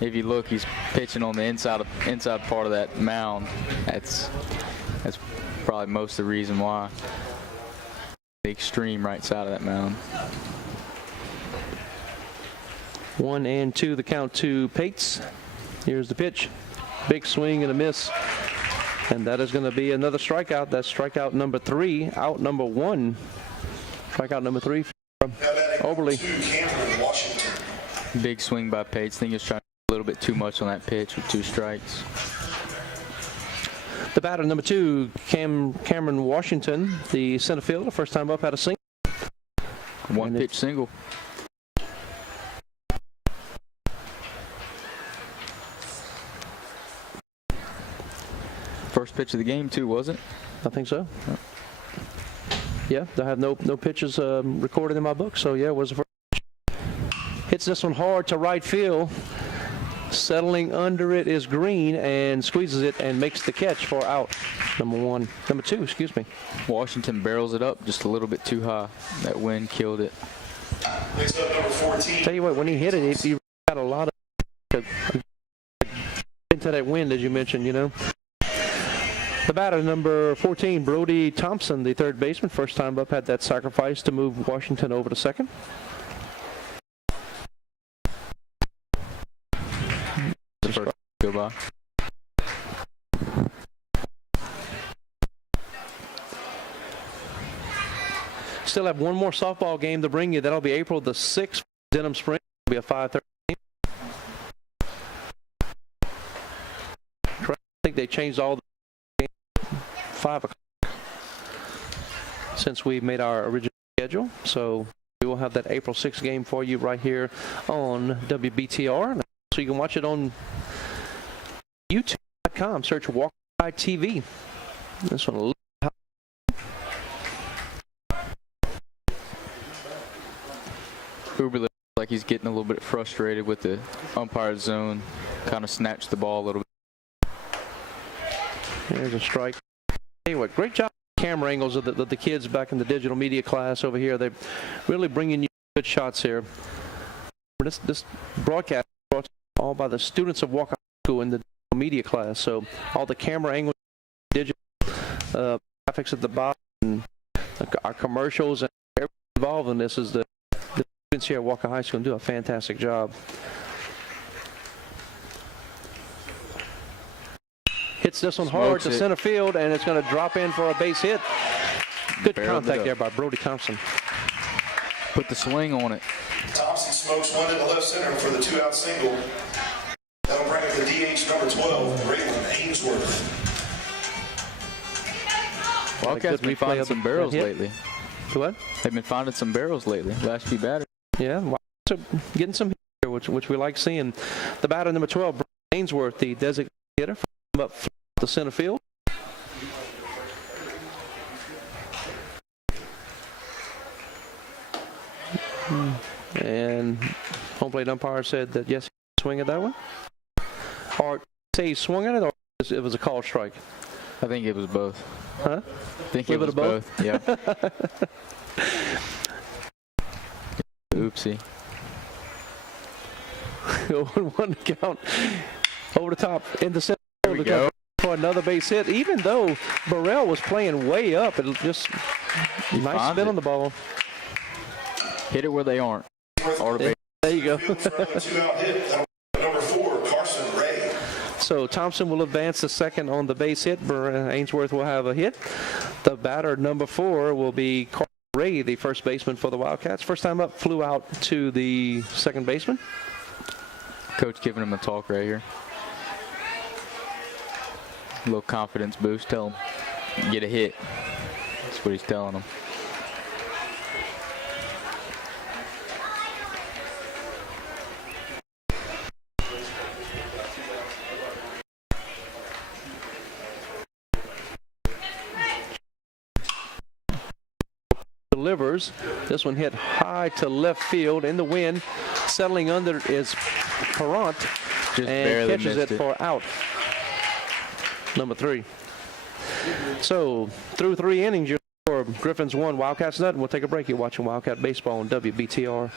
If you look, he's pitching on the inside part of that mound. That's probably most of the reason why. The extreme right side of that mound. 1-2, the count to Pates. Here's the pitch. Big swing and a miss. And that is going to be another strikeout. That's strikeout number 3, out number 1. Strikeout number 3 from Oberly. Big swing by Pates. I think he was trying a little bit too much on that pitch with 2 strikes. The batter number 2, Cameron Washington, the center fielder, first time up, had a single. One pitch single. First pitch of the game too, was it? I think so. Yeah, I have no pitches recorded in my book, so yeah, it was the first pitch. Hits this one hard to right field. Settling under it is Green and squeezes it and makes the catch for out. Number 2, excuse me. Washington barrels it up just a little bit too high. That wind killed it. Next up, number 14. Tell you what, when he hit it, he had a lot of into that wind, as you mentioned, you know. The batter, number 14, Brody Thompson, the third baseman, first time up, had that sacrifice to move Washington over to second. Go by. Still have one more softball game to bring you. That'll be April the 6th, Denham Springs. It'll be a 5:30 game. I think they changed all the games 5 o'clock since we made our original schedule. So we will have that April 6th game for you right here on WBTR. So you can watch it on YouTube.com. Search Walker High TV. This one. Uber looks like he's getting a little bit frustrated with the umpire zone. Kind of snatched the ball a little bit. There's a strike. Anyway, great job camera angles of the kids back in the digital media class over here. They're really bringing you good shots here. This broadcast is brought all by the students of Walker High School in the digital media class. So all the camera angles, digital graphics at the bottom, and our commercials, and everything involved in this is the students here at Walker High School do a fantastic job. Hits this one hard to center field, and it's going to drop in for a base hit. Good contact there by Brody Thompson. Put the swing on it. Thompson smokes one in the left center for the 2-out single. That'll bring up the DH number 12, Raylan Ainsworth. Wildcats been finding some barrels lately. What? They've been finding some barrels lately. Last few batters. Yeah, getting some here, which we like seeing. The batter number 12, Ainsworth, the designated hitter for Up the center field. And home plate umpire said that yes, he swing at that one. Or say he swung at it, or it was a call strike. I think it was both. Huh? I think it was both. Yeah. Oopsie. 0-1 count over the top in the center. There we go. For another base hit, even though Burrell was playing way up, it just nice spin on the ball. Hit it where they aren't. There you go. Two-out hit. Number 4, Carson Ray. So Thompson will advance to second on the base hit. Ainsworth will have a hit. The batter, number 4, will be Carson Ray, the first baseman for the Wildcats. First time up, flew out to the second baseman. Coach giving him a talk right here. A little confidence boost. Tell him, get a hit. That's what he's telling him. Delivers. This one hit high to left field in the wind. Settling under is Perrant. Just and barely catches missed it for out. Number 3. So through 3 innings, you're for Griffins 1, Wildcats nothing. We'll take a break. You're watching Wildcat Baseball on WBTR.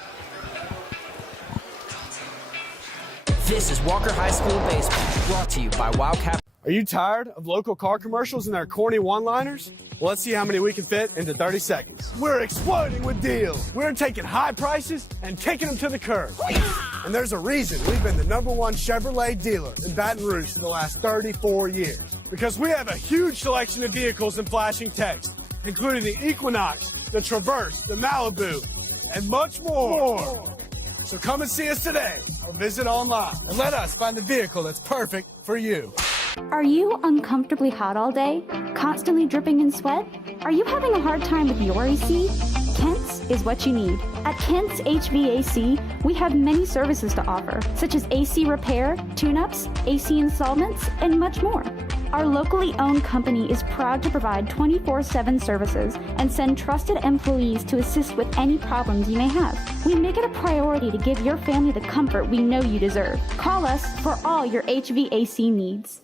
This is Walker High School Baseball, brought to you by Wildcat. Are you tired of local car commercials and their corny one-liners? Well, let's see how many we can fit into 30 seconds. We're exploding with deals. We're taking high prices and kicking them to the curb. And there's a reason we've been the #1 Chevrolet dealer in Baton Rouge for the last 34 years. Because we have a huge selection of vehicles in flashing text, including the Equinox, the Traverse, the Malibu, and much more. So come and see us today or visit online and let us find the vehicle that's perfect for you. Are you uncomfortably hot all day? Constantly dripping in sweat? Are you having a hard time with your AC? Kent's is what you need. At Kent's HVAC, we have many services to offer, such as AC repair, tune-ups, AC installments, and much more. Our locally owned company is proud to provide 24/7 services and send trusted employees to assist with any problems you may have. We make it a priority to give your family the comfort we know you deserve. Call us for all your HVAC needs.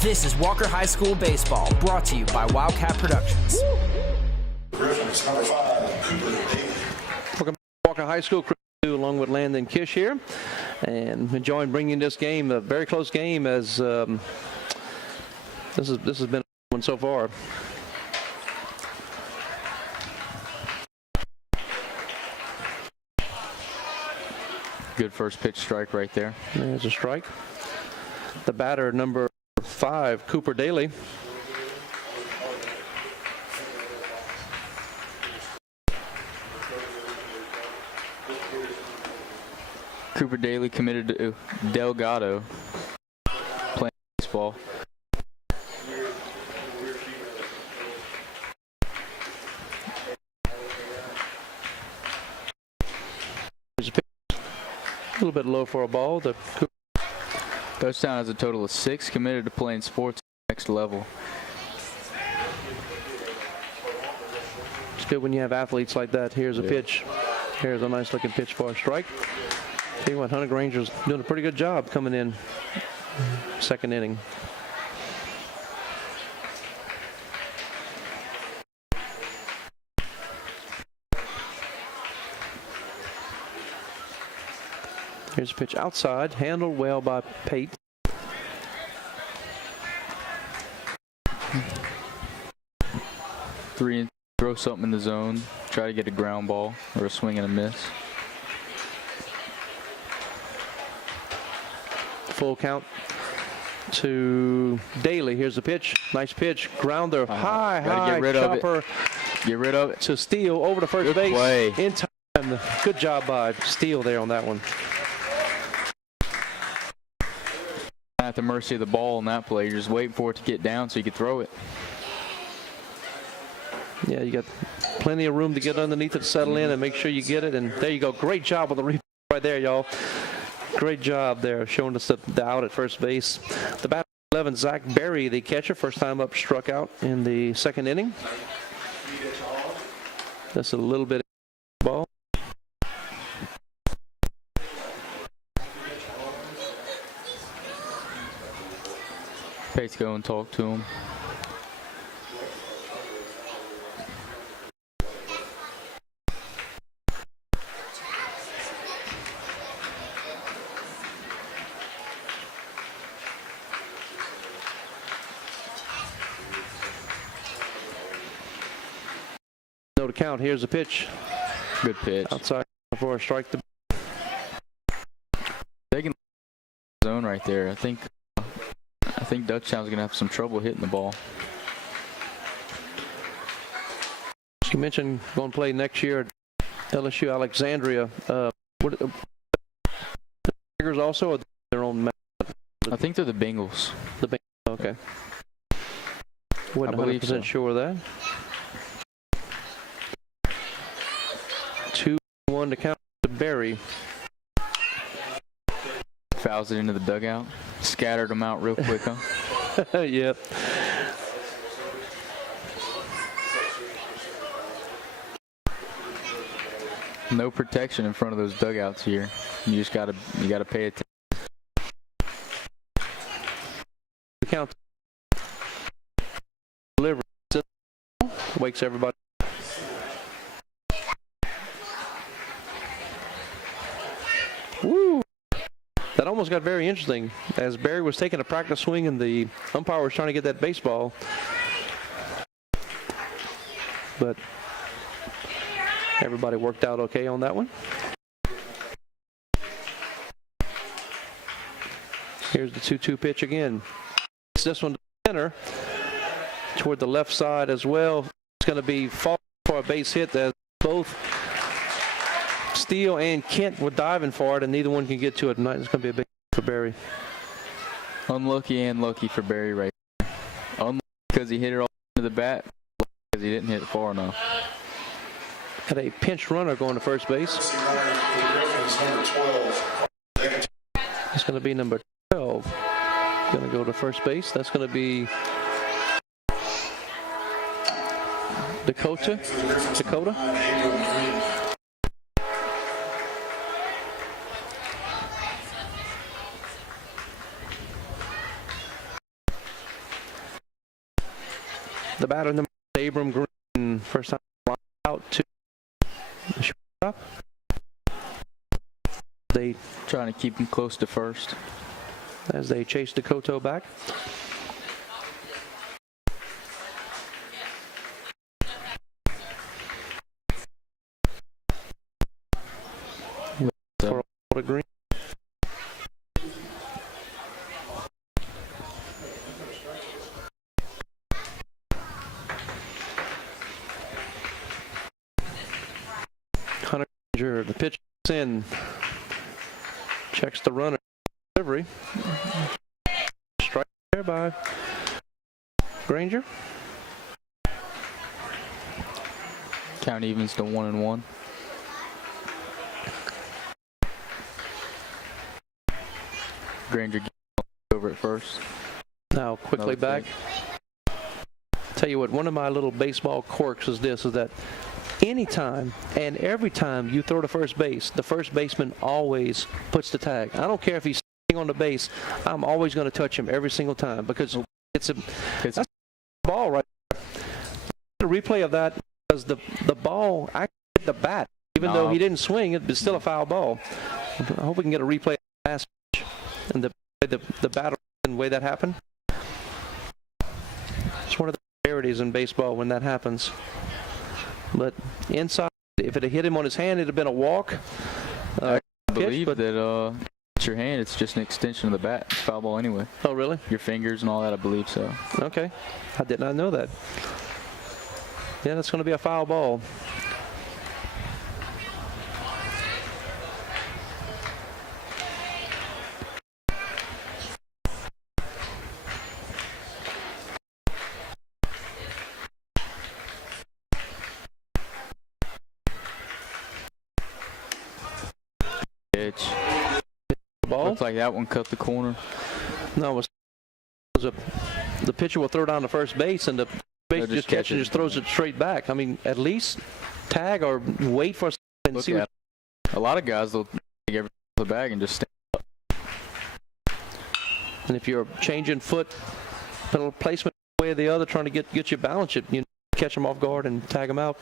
This is Walker High School Baseball, brought to you by Wildcat Productions. Griffins, number 5, Cooper Daly. Welcome to Walker High School, along with Landon Kish here, and enjoying bringing this game, a very close game, as this has been one so far. Good first pitch strike right there. There's a strike. The batter, number 5, Cooper Daly. Cooper Daly committed to Delgado, playing baseball. There's a pitch. A little bit low for a ball. The Dutchtown has a total of 6, committed to playing sports next level. It's good when you have athletes like that. Here's a pitch. Here's a nice looking pitch for a strike. Tell you what, Hunter Granger's doing a pretty good job coming in second inning. Here's a pitch outside, handled well by Pate. Three, throw something in the zone, try to get a ground ball or a swing and a miss. Full count to Daly. Here's the pitch. Nice pitch. Grounder. High get rid chopper. Of it. Get rid of it. To Steele over to first base. Play. In time. Good job by Steele there on that one. At the mercy of the ball on that play. You're just waiting for it to get down so you can throw it. Yeah, you got plenty of room to get underneath it, settle in, and make sure you get it. And there you go. Great job with the rebound right there, y'all. Great job there, showing us the out at first base. The batter 11, Zach Berry, the catcher, first time up, struck out in the second inning. That's a little bit of ball. Pace, go and talk to him. No to count. Here's the pitch. Good pitch. Outside for a strike. Taking the zone right there. I think Dutchtown's gonna have some trouble hitting the ball. You mentioned going to play next year at LSU Alexandria. What the Tigers also or their own? I think they're the Bengals. The Bengals. Okay. Wasn't 100% sure of that. 2-1 to count to Berry. Fouls it into the dugout. Scattered them out real quick, huh? Yep. No protection in front of those dugouts here. You just gotta pay attention. Count. Delivery. Wakes everybody. Woo! That almost got very interesting as Barry was taking a practice swing and the umpire was trying to get that baseball. But everybody worked out okay on that one. Here's the 2-2 pitch again. This one to center toward the left side as well. It's going to be fall for a base hit as both Steele and Kent were diving for it, and neither one can get to it tonight. It's going to be a big hit for Barry. Unlucky and lucky for Barry right there. Unlucky because he hit it all into the bat, because he didn't hit it far enough. Got a pinch runner going to first base. It's going to be number 12. Going to go to first base. That's going to be Dakota. The batter number Abram Green, first time out to the shortstop. They trying to keep him close to first as they chase Dakota back. For Green. Hunter Granger, the pitch is in. Checks the runner. Delivery. Strike there by Granger. Count evens to 1-1. Granger over at first. Now quickly back. Tell you what, one of my little baseball quirks is this, is that anytime and every time you throw to first base, the first baseman always puts the tag. I don't care if he's sitting on the base, I'm always going to touch him every single time because that's a ball right there. The replay of that, because the ball actually hit the bat, even though he didn't swing, it's still a foul ball. I hope we can get a replay of the last pitch and the battle and the way that happened. It's one of the rarities in baseball when that happens. But inside, if it had hit him on his hand, it would have been a walk. I believe that it's your hand, it's just an extension of the bat. It's foul ball anyway. Oh, really? Your fingers and all that, I believe so. Okay. I did not know that. Yeah, that's going to be a foul ball. Pitch. Ball. Looks like that one cut the corner. No, it was because the pitcher will throw down to first base, and the base just catches and just throws it straight back. I mean, at least tag or wait for and see. A lot of guys will take everything to the bag and just stand up. And if you're changing foot placement one way or the other, trying to get your balance, you catch them off guard and tag them out.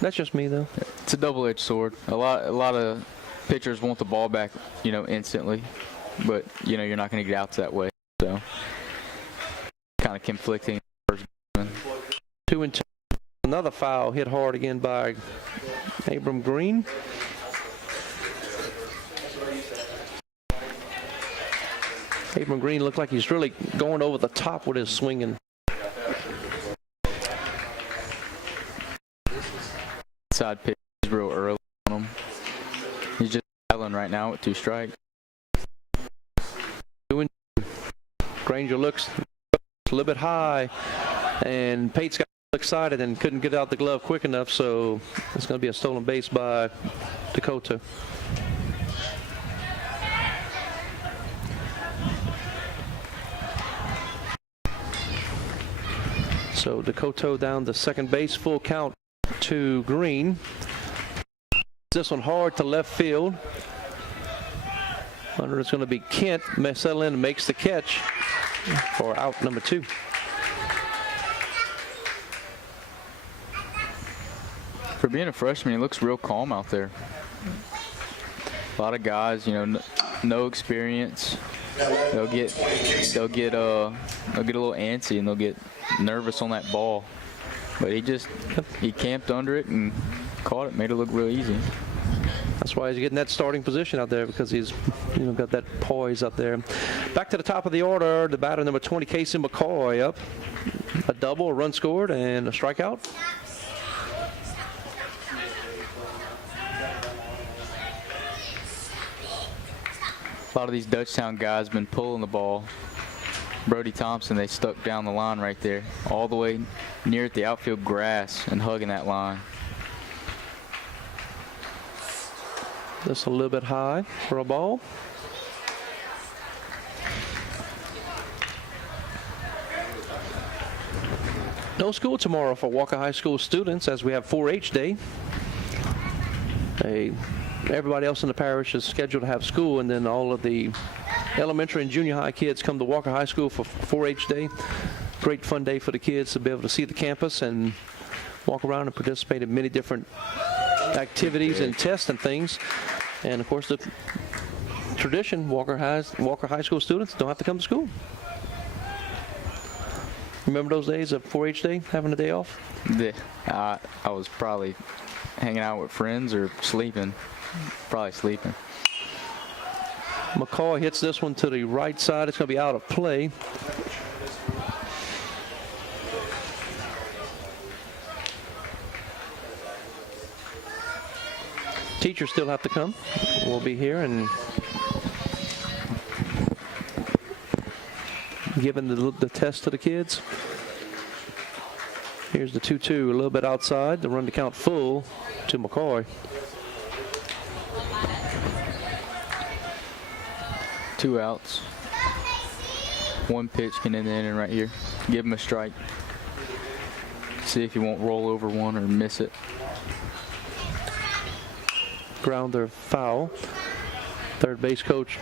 That's just me, though. It's a double-edged sword. A lot of pitchers want the ball back, instantly, but you're not going to get outs that way. So, kind of conflicting. 2-2. Another foul hit hard again by Abram Green. Abram Green looked like he's really going over the top with his swinging. Side pitch is real early on him. He's just battling right now with 2 strikes. Granger looks a little bit high, and Pate's got excited and couldn't get out the glove quick enough, so it's going to be a stolen base by Dakota. So Dakota down to second base, full count to Green. This one hard to left field. Under it's going to be Kent. Settle in and makes the catch for out number 2. For being a freshman, he looks real calm out there. A lot of guys, no experience. They'll get a little antsy and they'll get nervous on that ball. But he camped under it and caught it, made it look real easy. That's why he's getting that starting position out there, because he's got that poise up there. Back to the top of the order, the batter number 20, Casey McCoy, up. A double, a run scored, and a strikeout. A lot of these Dutchtown guys been pulling the ball. Brody Thompson, they stuck down the line right there, all the way near at the outfield grass and hugging that line. Just a little bit high for a ball. No school tomorrow for Walker High School students, as we have 4-H day. Everybody else in the parish is scheduled to have school, and then all of the elementary and junior high kids come to Walker High School for 4-H day. Great fun day for the kids to be able to see the campus and walk around and participate in many different activities and tests and things. And of course, the tradition, Walker High School students don't have to come to school. Remember those days of 4-H day, having a day off? Yeah, I was probably hanging out with friends or sleeping. Probably sleeping. McCoy hits this one to the right side. It's going to be out of play. Teachers still have to come. We'll be here and giving the test to the kids. Here's the 2-2, a little bit outside. The run to count full to McCoy. 2 outs. 1 pitch can end the inning right here. Give him a strike. See if he won't roll over one or miss it. Grounder foul. Third base coach.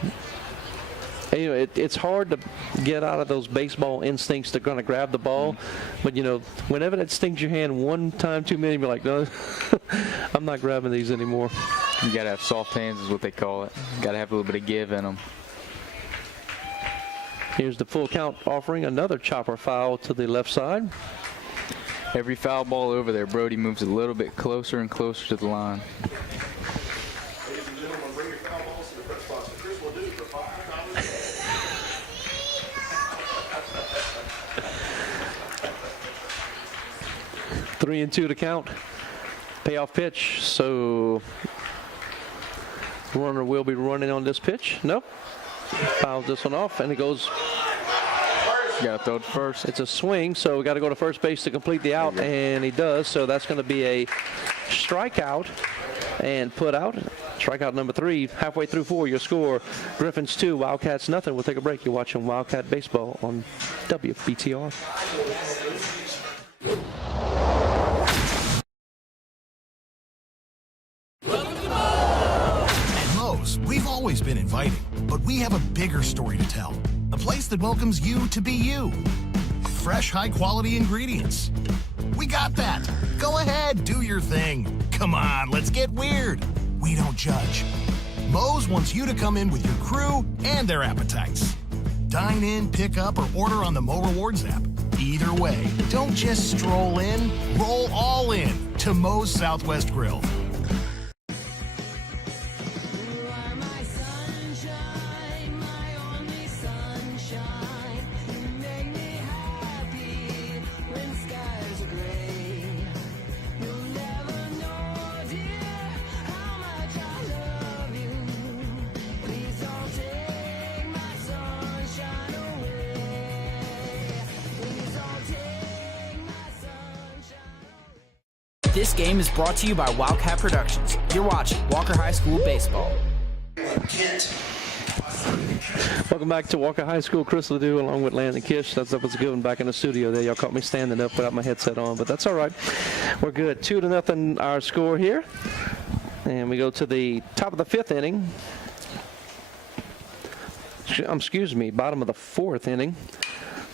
It's hard to get out of those baseball instincts. They're going to grab the ball. But, whenever that stings your hand one time too many, you're like, no, I'm not grabbing these anymore. You got to have soft hands is what they call it. Got to have a little bit of give in them. Here's the full count offering. Another chopper foul to the left side. Every foul ball over there, Brody moves a little bit closer and closer to the line. Ladies and gentlemen, bring your foul balls to the press box. Chris will do it for $5. 3-2 to count. Payoff pitch. So runner will be running on this pitch. Nope. Fouls this one off, and it goes. You got to throw it first. It's a swing, so we got to go to first base to complete the out, and he does. So that's going to be a strikeout and put out. Strikeout number 3, halfway through 4, your score, Griffins 2, Wildcats nothing. We'll take a break. You're watching Wildcat Baseball on WBTR. At Moe's, we've always been inviting, but we have a bigger story to tell. A place that welcomes you to be you. Fresh, high-quality ingredients. We got that. Go ahead, do your thing. Come on, let's get weird. We don't judge. Moe's wants you to come in with your crew and their appetites. Dine in, pick up, or order on the Mo Rewards app. Either way, don't just stroll in, roll all in to Moe's Southwest Grill. This game is brought to you by Wildcat Productions. You're watching Walker High School Baseball. Welcome back to Walker High School. Chris Ledoux along with Landon Kish. That was a good one back in the studio there. Y'all caught me standing up without my headset on, but that's all right. We're good. 2-0 our score here. And we go to the top of the 5th inning. Excuse me, bottom of the 4th inning.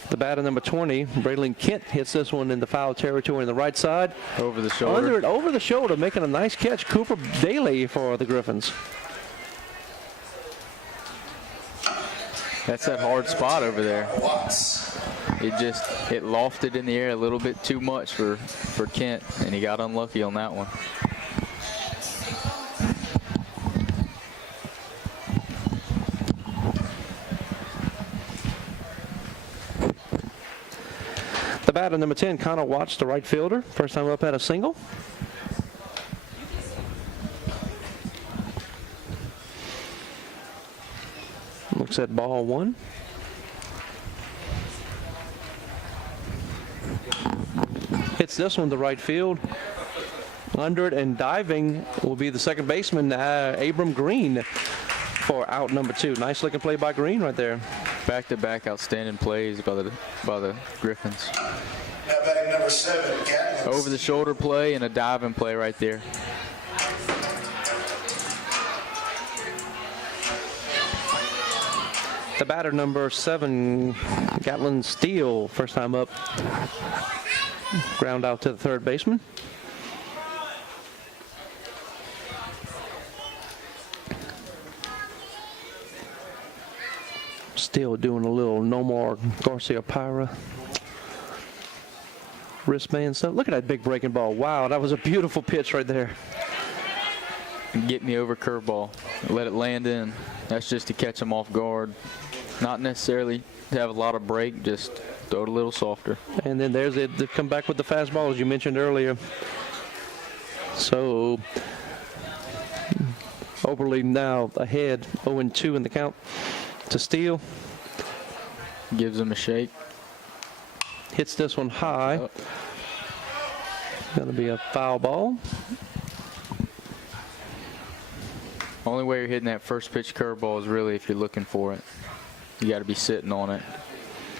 The batter number 20, Braylon Kent, hits this one in the foul territory on the right side. Over the shoulder. Over the shoulder, making a nice catch. Cooper Daly for the Griffins. That's that hard spot over there. It lofted in the air a little bit too much for Kent, and he got unlucky on that one. The batter number 10, Connor Watts, the right fielder. First time up at a single. Looks at ball 1. Hits this one to right field. Under it and diving will be the second baseman, Abram Green, for out number 2. Nice looking play by Green right there. Back-to-back outstanding plays by the Griffins. Now batting number 7, Gatlin. Over the shoulder play and a diving play right there. The batter number 7, Gatlin Steele, first time up. Ground out to the third baseman. Still doing a little Nomar Garcia Pyra wristband stuff. Look at that big breaking ball. Wow, that was a beautiful pitch right there. Get me over curveball. Let it land in. That's just to catch him off guard. Not necessarily to have a lot of break, just throw it a little softer. And then there's it. They come back with the fastball, as you mentioned earlier. So Oberle now ahead, 0-2 in the count to Steele. Gives him a shake. Hits this one high. Going to be a foul ball. Only way you're hitting that first pitch curveball is really if you're looking for it. You got to be sitting on it.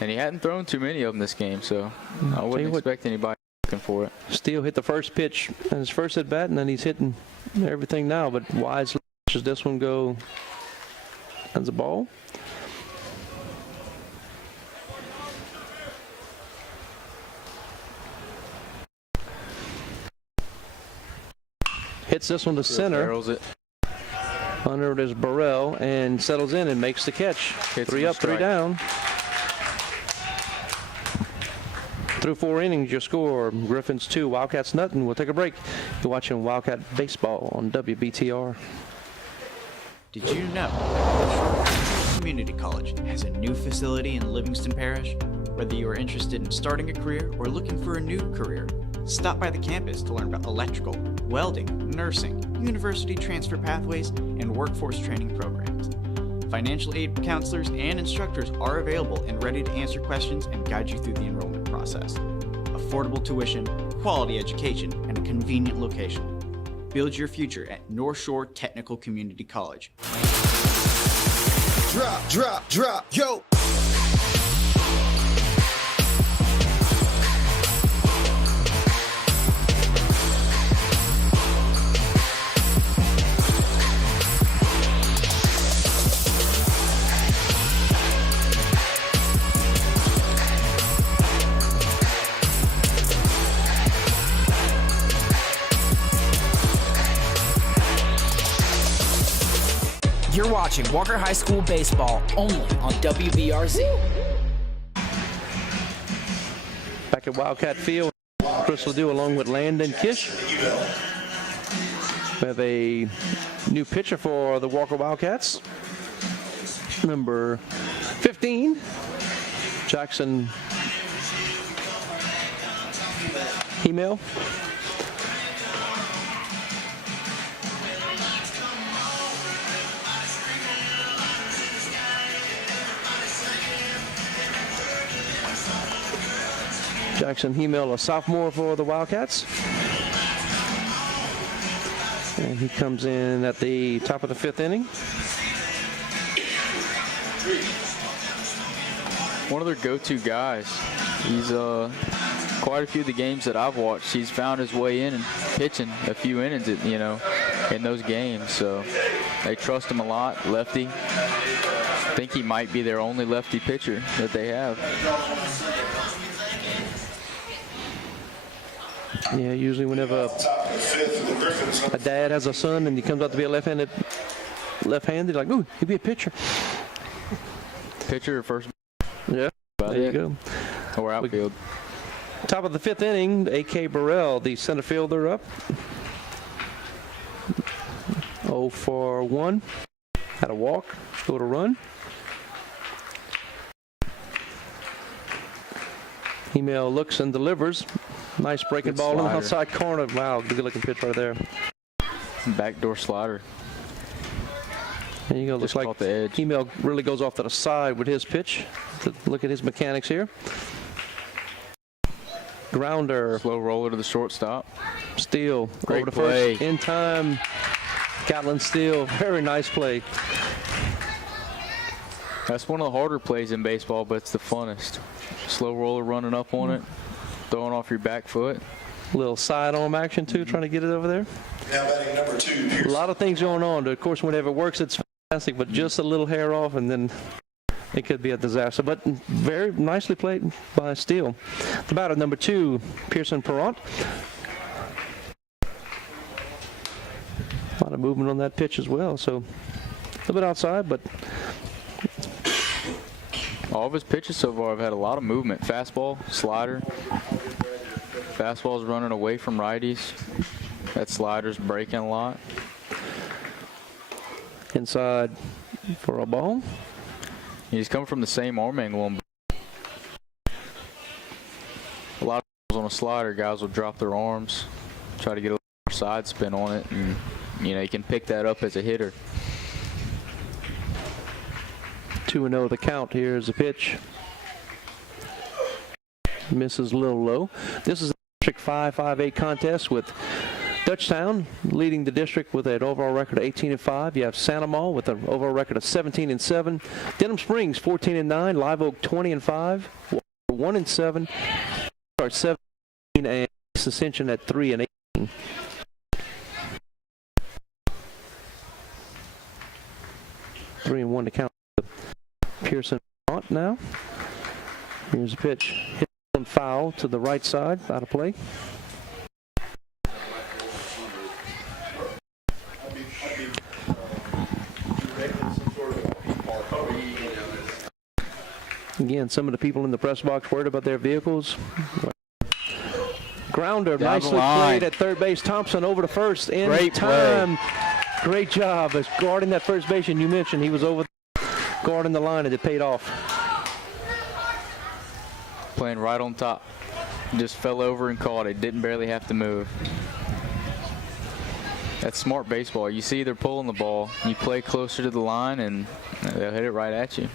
And he hadn't thrown too many of them this game, so I wouldn't expect anybody looking for it. Steele hit the first pitch in his first at bat, and then he's hitting everything now. But wisely, does this one go as a ball? Hits this one to center. Barrels it. Under it is Burrell and settles in and makes the catch. Hits 3 up, 3 down. Through 4 innings, your score, Griffins 2, Wildcats nothing. We'll take a break. You're watching Wildcat Baseball on WBTR. Did you know Short Community College has a new facility in Livingston Parish? Whether you are interested in starting a career or looking for a new career, stop by the campus to learn about electrical, welding, nursing, university transfer pathways, and workforce training programs. Financial aid counselors and instructors are available and ready to answer questions and guide you through the enrollment process. Affordable tuition, quality education, and a convenient location. Build your future at North Shore Technical Community College. Drop, yo. You're watching Walker High School baseball only on WBRZ. Back at Wildcat Field, Chris Ledoux along with Landon Kish. We have a new pitcher for the Walker Wildcats. Number 15, Jackson Email. Jackson Hemel, a sophomore for the Wildcats. And he comes in at the top of the 5th inning. One of their go-to guys. He's quite a few of the games that I've watched, he's found his way in and pitching a few innings, in those games. So they trust him a lot. Lefty. I think he might be their only lefty pitcher that they have. Yeah, usually whenever a dad has a son and he comes out to be a left-handed, like, ooh, he'd be a pitcher. Pitcher or first? Yeah, there you go. Or outfield. Top of the 5th inning, A.K. Burrell, the center fielder, up. 0 for 1. Had a walk, scored a run. Email looks and delivers. Nice breaking Good ball in the slider. outside corner. Wow, good looking pitch right there. Backdoor slider. There you go. Looks Just like caught the edge. Email really goes off to the side with his pitch. Look at his mechanics here. Grounder. Slow roller to the shortstop. Steal. Great over to play. first. In time. Gatlin steal. Very nice play. That's one of the harder plays in baseball, but it's the funnest. Slow roller running up on it, throwing off your back foot. Little sidearm action too, trying to get it over there. Now batting number 2, Pierce. A lot of things going on. Of course, whenever it works, it's fantastic, but just a little hair off, and then it could be a disaster. But very nicely played by Steele. The batter, number 2, Pearson Perrant. A lot of movement on that pitch as well, so a little bit outside, but all of his pitches so far have had a lot of movement. Fastball, slider. Fastball's running away from righties. That slider's breaking a lot. Inside for a ball. He's coming from the same arm angle. A lot of balls on a slider, guys will drop their arms, try to get a little more side spin on it, and you can pick that up as a hitter. 2-0 the count. Here's the pitch. Misses a little low. This is a District 5-5-8 contest with Dutchtown leading the district with an overall record of 18-5. You have Santamall with an overall record of 17-7. Denham Springs 14-9. Live Oak 20-5. 1-7. 17 and Ascension at 3-18. Three and 1 to count. Pearson now. Here's a pitch. Hit on foul to the right side. Out of play. Again, some of the people in the press box worried about their vehicles. Grounder, Down the nicely line. played at third base. Thompson over to first in Great time. Great job as guarding that first baseman you mentioned. He was over guarding the line and it paid off. Playing right on top. Just fell over and caught it. Didn't barely have to move. That's smart baseball. You see they're pulling the ball. You play closer to the line and they'll hit it right at you.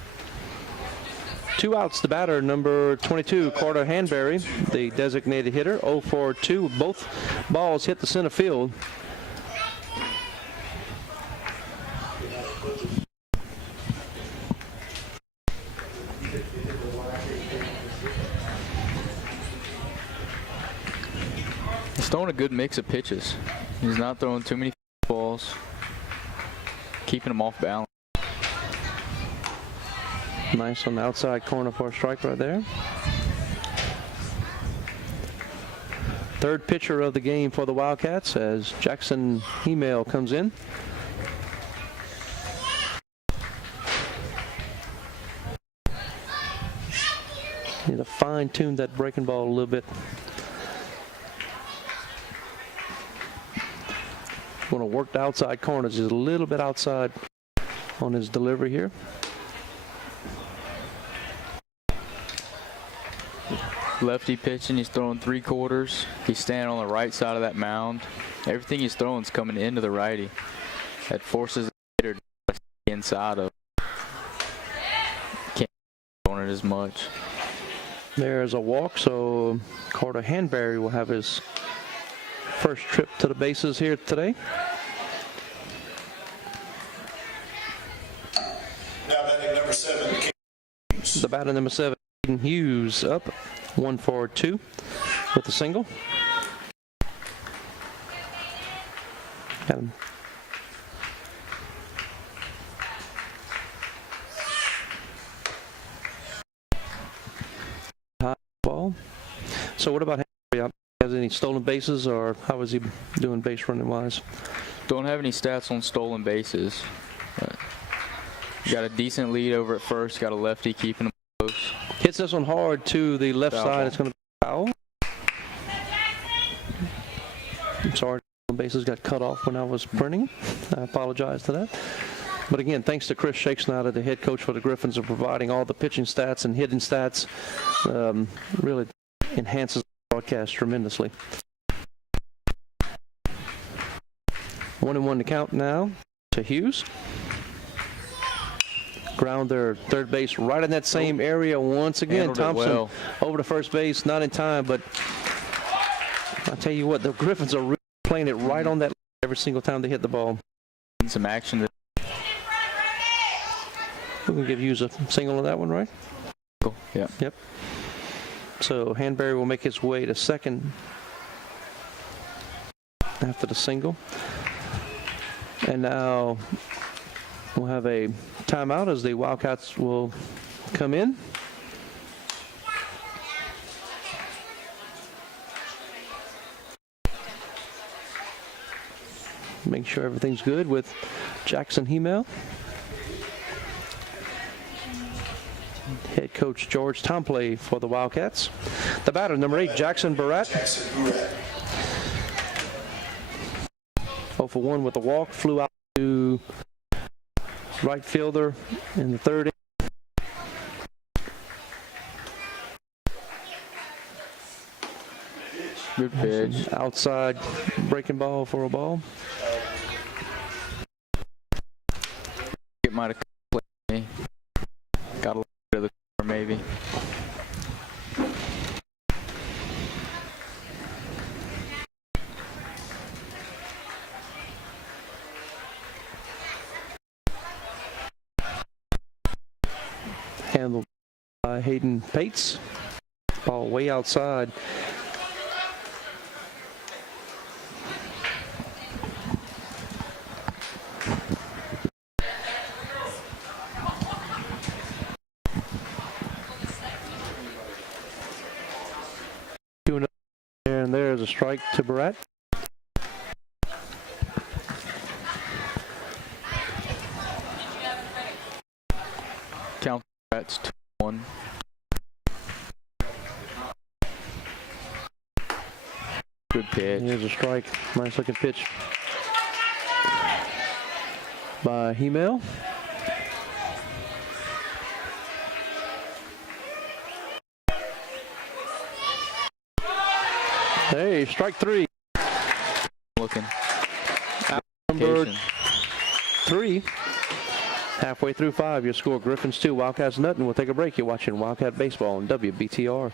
2 outs. The batter, number 22, Carter Hanberry, the designated hitter. 0 for 2. Both balls hit the center field. throwing a good mix of pitches. He's not throwing too many balls, keeping them off balance. Nice on the outside corner for a strike right there. Third pitcher of the game for the Wildcats as Jackson Email comes in. Need to fine-tune that breaking ball a little bit. Want to work the outside corners just a little bit outside on his delivery here. Lefty pitching, he's throwing 3/4. He's standing on the right side of that mound. Everything he's throwing is coming into the righty. That forces the hitter to stay inside of. Can't on it as much. There's a walk, so Carter Hanbury will have his first trip to the bases here today. Now batting number 7. The batter number 7, Hughes, up 1-4-2 with a single. Got him. High ball. So what about Henry? Has any stolen bases, or how is he doing base running wise? Don't have any stats on stolen bases. But got a decent lead over at first. Got a lefty keeping him close. Hits this one hard to the left side. It's going to be foul. I'm sorry, bases got cut off when I was printing. I apologize for that. But again, thanks to Chris Shakespeare, the head coach for the Griffins, of providing all the pitching stats and hidden stats. Really enhances the broadcast tremendously. 1-1 to count now to Hughes. Grounder, third base, right in that same area once again. Thompson over to first base, not in time, but I'll tell you what, the Griffins are really playing it right on that every single time they hit the ball. Some action. We can give Hughes a single on that one, right? Cool. Yeah. Yep. So Hanbury will make his way to second after the single. And now we'll have a timeout as the Wildcats will come in. Make sure everything's good with Jackson Hemel. Head coach George Tomplay for the Wildcats. The batter, number 8, Jackson Barrett. 0 for 1 with a walk, flew out to right fielder in the third inning. Good pitch. Outside breaking ball for a ball. It might have played me. Got a little bit of the corner maybe. Handled by Hayden Pates. Ball way outside. And there's a strike to Barrett. Count that's 2-1. Good pitch. Here's a strike. Nice looking pitch by Hemel. Hey, strike 3. Looking. Number 3. Halfway through 5, your score, Griffins 2, Wildcats nothing. We'll take a break. You're watching Wildcat Baseball on WBTR.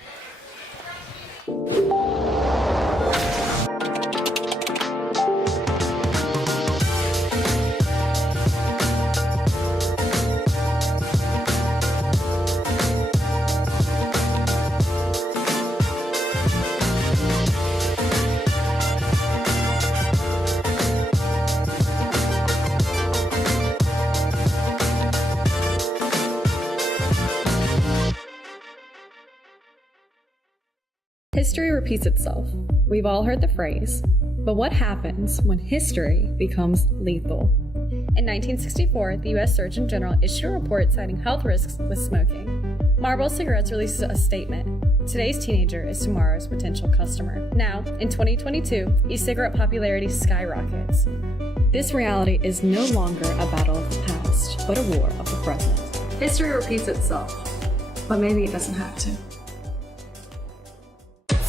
History repeats itself. We've all heard the phrase, but what happens when history becomes lethal? In 1964, the U.S. Surgeon General issued a report citing health risks with smoking. Marlboro Cigarettes releases a statement. Today's teenager is tomorrow's potential customer. Now, in 2022, e-cigarette popularity skyrockets. This reality is no longer a battle of the past, but a war of the present. History repeats itself, but maybe it doesn't have to.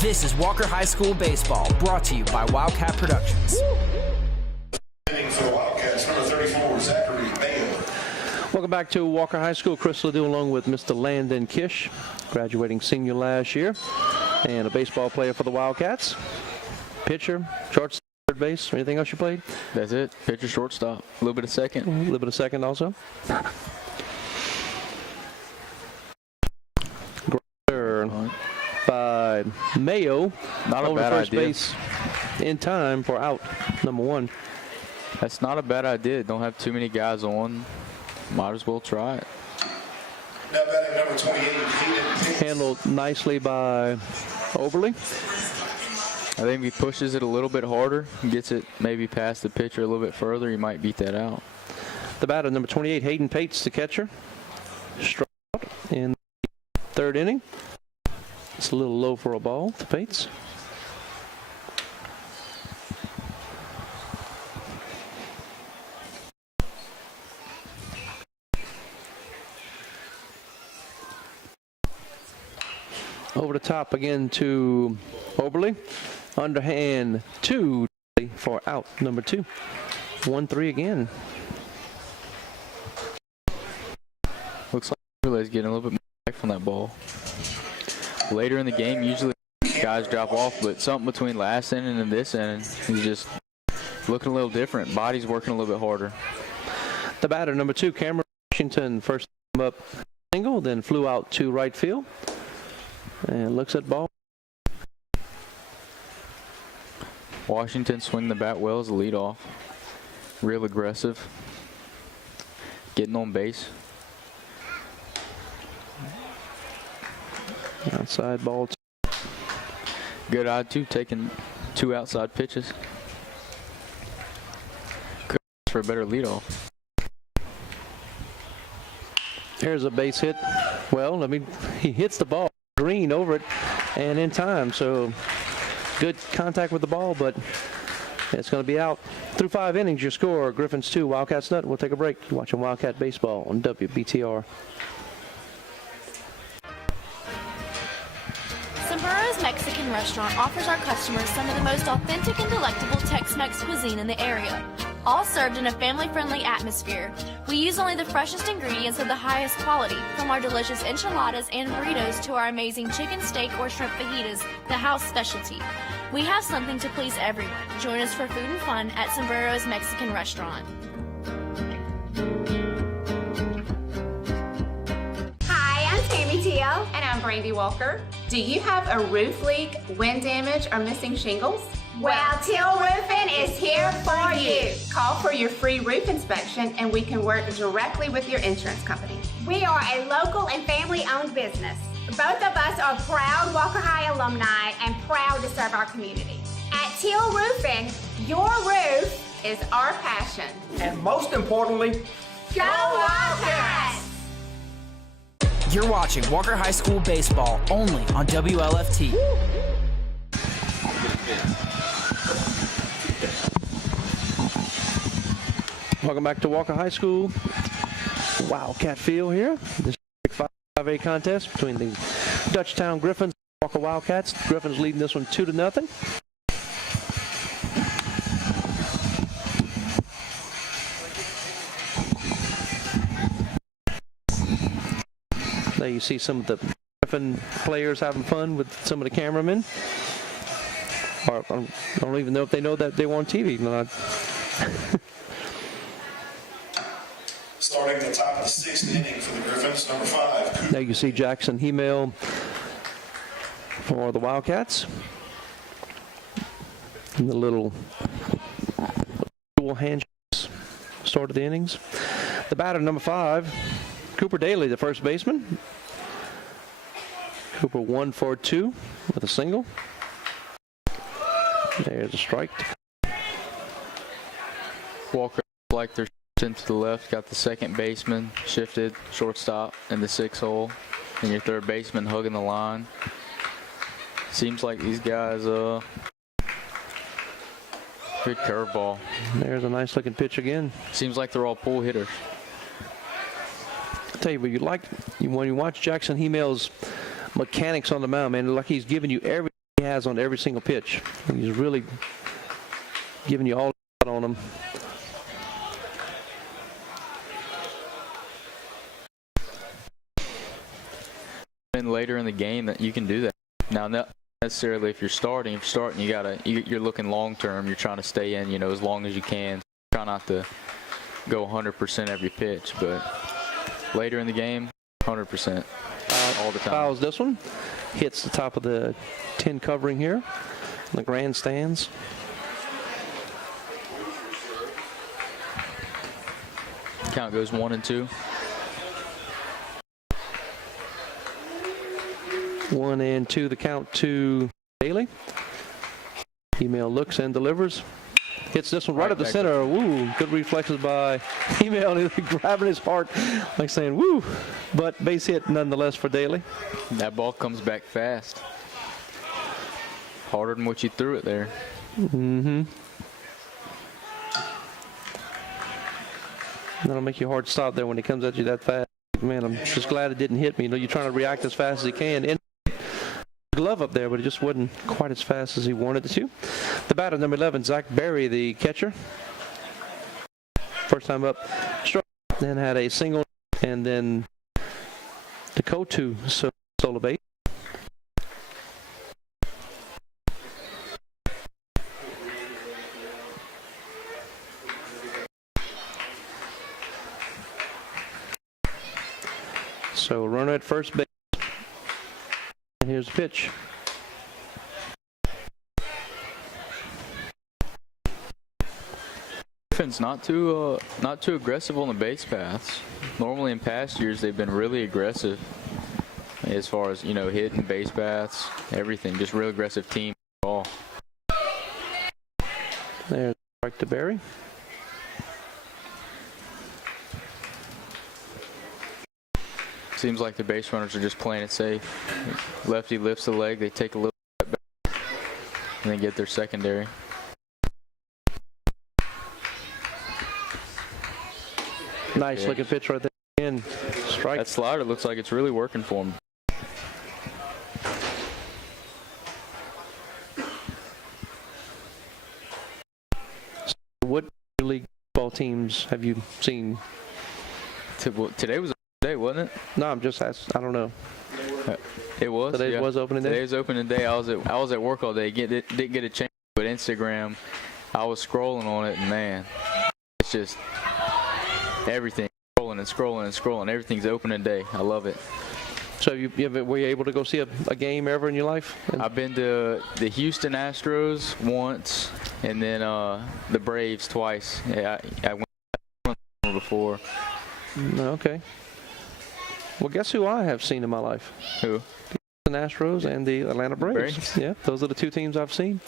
This is Walker High School Baseball, brought to you by Wildcat Productions. Inning for the Wildcats, number 34, Zachary Mayo. Welcome back to Walker High School. Chris Ledoux along with Mr. Landon Kish, graduating senior last year, and a baseball player for the Wildcats. Pitcher, shortstop, third base. Anything else you played? That's it. Pitcher, shortstop. A little bit of second. A little bit of second also. By Mayo, not a over bad first idea. base in time for out number 1. That's not a bad idea. Don't have too many guys on. Might as well try it. Now batting number 28, Hayden Pitts. Handled nicely by Overly. I think if he pushes it a little bit harder, gets it maybe past the pitcher a little bit further, he might beat that out. The batter, number 28, Hayden Pates, the catcher. Struck out in the 3rd inning. It's a little low for a ball to Pates. Over the top again to Oberly. Underhand 2 for out number 2. 1-3 again. Looks like Oberly's getting a little bit more back from that ball. Later in the game, usually guys drop off, but something between last inning and this inning, he's just looking a little different. Body's working a little bit harder. The batter, number 2, Cameron Washington, first time up single, then flew out to right field. And looks at ball. Washington swing the bat well as a leadoff. Real aggressive. Getting on base. Outside ball. Good eye too, taking 2 outside pitches. Could for a better leadoff. There's a base hit. Well, I mean, he hits the ball green over it and in time. So good contact with the ball, but it's going to be out. Through 5 innings, your score, Griffins 2, Wildcats nothing. We'll take a break. You're watching Wildcat Baseball on WBTR. Sombrer's Mexican restaurant offers our customers some of the most authentic and delectable Tex-Mex cuisine in the area, all served in a family-friendly atmosphere. We use only the freshest ingredients of the highest quality, from our delicious enchiladas and burritos to our amazing chicken steak or shrimp fajitas, the house specialty. We have something to please everyone. Join us for food and fun at Sombrero's Mexican restaurant. And I'm Brandy Walker. Do you have a roof leak, wind damage, or missing shingles? Well, Teal Roofing is here for you. Call for your free roof inspection and we can work directly with your insurance company. We are a local and family-owned business. Both of us are proud Walker High alumni and proud to serve our community. At Teal Roofing, your roof is our passion. And most importantly, go Wildcats! You're watching Walker High School Baseball only on WLFT. Welcome back to Walker High School. Wildcat Field here. This 5A contest between the Dutchtown Griffins and Walker Wildcats. Griffins leading this one 2-0. There you see some of the Griffin players having fun with some of the cameramen. Or, I don't even know if they know that they were on TV. Starting the top of the 6th inning for the Griffins, number 5. Now you see Jackson Hemel for the Wildcats. And the little dual handshakes start of the innings. The batter, number 5, Cooper Daly, the first baseman. Cooper 1 for 2 with a single. There's a strike. Walker, like they're shifting to the left, got the second baseman shifted, shortstop in the 6 hole, and your third baseman hugging the line. Seems like these guys, good curveball. There's a nice looking pitch again. Seems like they're all pull hitters. I'll tell you what you like, when you watch Jackson Hemail's mechanics on the mound, man, like he's giving you everything he has on every single pitch. He's really giving you all on them. And later in the game that you can do that. Now, not necessarily if you're starting. If you're starting, you're looking long term. You're trying to stay in, you know, as long as you can. Try not to go 100% every pitch, but later in the game, 100% all the time. Fouls this one. Hits the top of the tin covering here in the grandstands. Count goes 1-2. 1-2, the count to Daly. Hemail looks and delivers. Hits this one right up the center. Woo, good reflexes by Hemail, grabbing his heart, like saying, woo. But base hit nonetheless for Daly. That ball comes back fast. Harder than what you threw it there. Mm-hmm. That'll make you hard to stop there when it comes at you that fast. Man, I'm just glad it didn't hit me. You know, you're trying to react as fast as you can. And glove up there, but it just wasn't quite as fast as he wanted it to. The batter, number 11, Zach Berry, the catcher. First time up, struck, then had a single, and then the Kotu stole a base. So runner at first base. And here's the pitch. Griffin's not too aggressive on the base paths. Normally in past years they've been really aggressive as far as, you know, hitting base paths, everything. Just real aggressive team ball. There's strike to Berry. Seems like the base runners are just playing it safe. Lefty lifts the leg, they take a little step back, and then get their secondary. Nice looking pitch right there. In strike. That slider looks like it's really working for him. What league ball teams have you seen? Today was day, wasn't it? No, I'm just asking. I don't know. It was. Today was opening day. Today was opening day. I was at work all day. Didn't get a chance. But Instagram, I was scrolling on it, and man, it's just everything scrolling and scrolling and scrolling. Everything's opening day. I love it. So were you able to go see a game ever in your life? I've been to the Houston Astros once, and then the Braves twice. Yeah, I went before. Okay. Well, guess who I have seen in my life? Who? The Astros and the Atlanta Braves. Yeah, those are the two teams I've seen.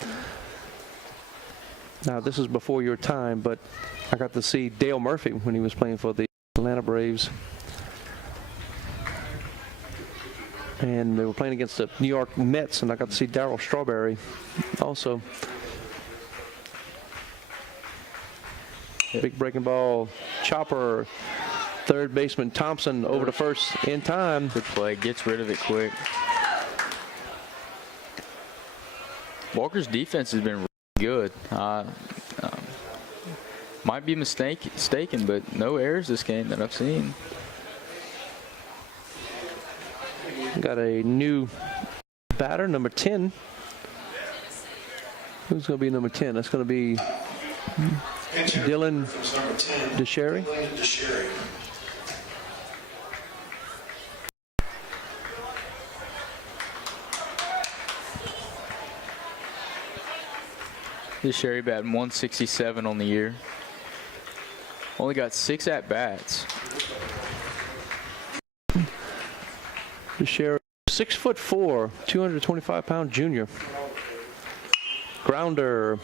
Now, this is before your time, but I got to see Dale Murphy when he was playing for the Atlanta Braves. And they were playing against the New York Mets, and I got to see Darryl Strawberry also. Big breaking ball, chopper. Third baseman Thompson over to first in time. Good play. Gets rid of it quick. Walker's defense has been really good. Might be mistaken, but no errors this game that I've seen. Got a new batter, number 10. Who's going to be number 10? That's going to be Dylan DeSherry. This Sherry batting 167 on the year. Only got 6 at-bats. DeSherry 6'4", 225-pound junior. Grounder.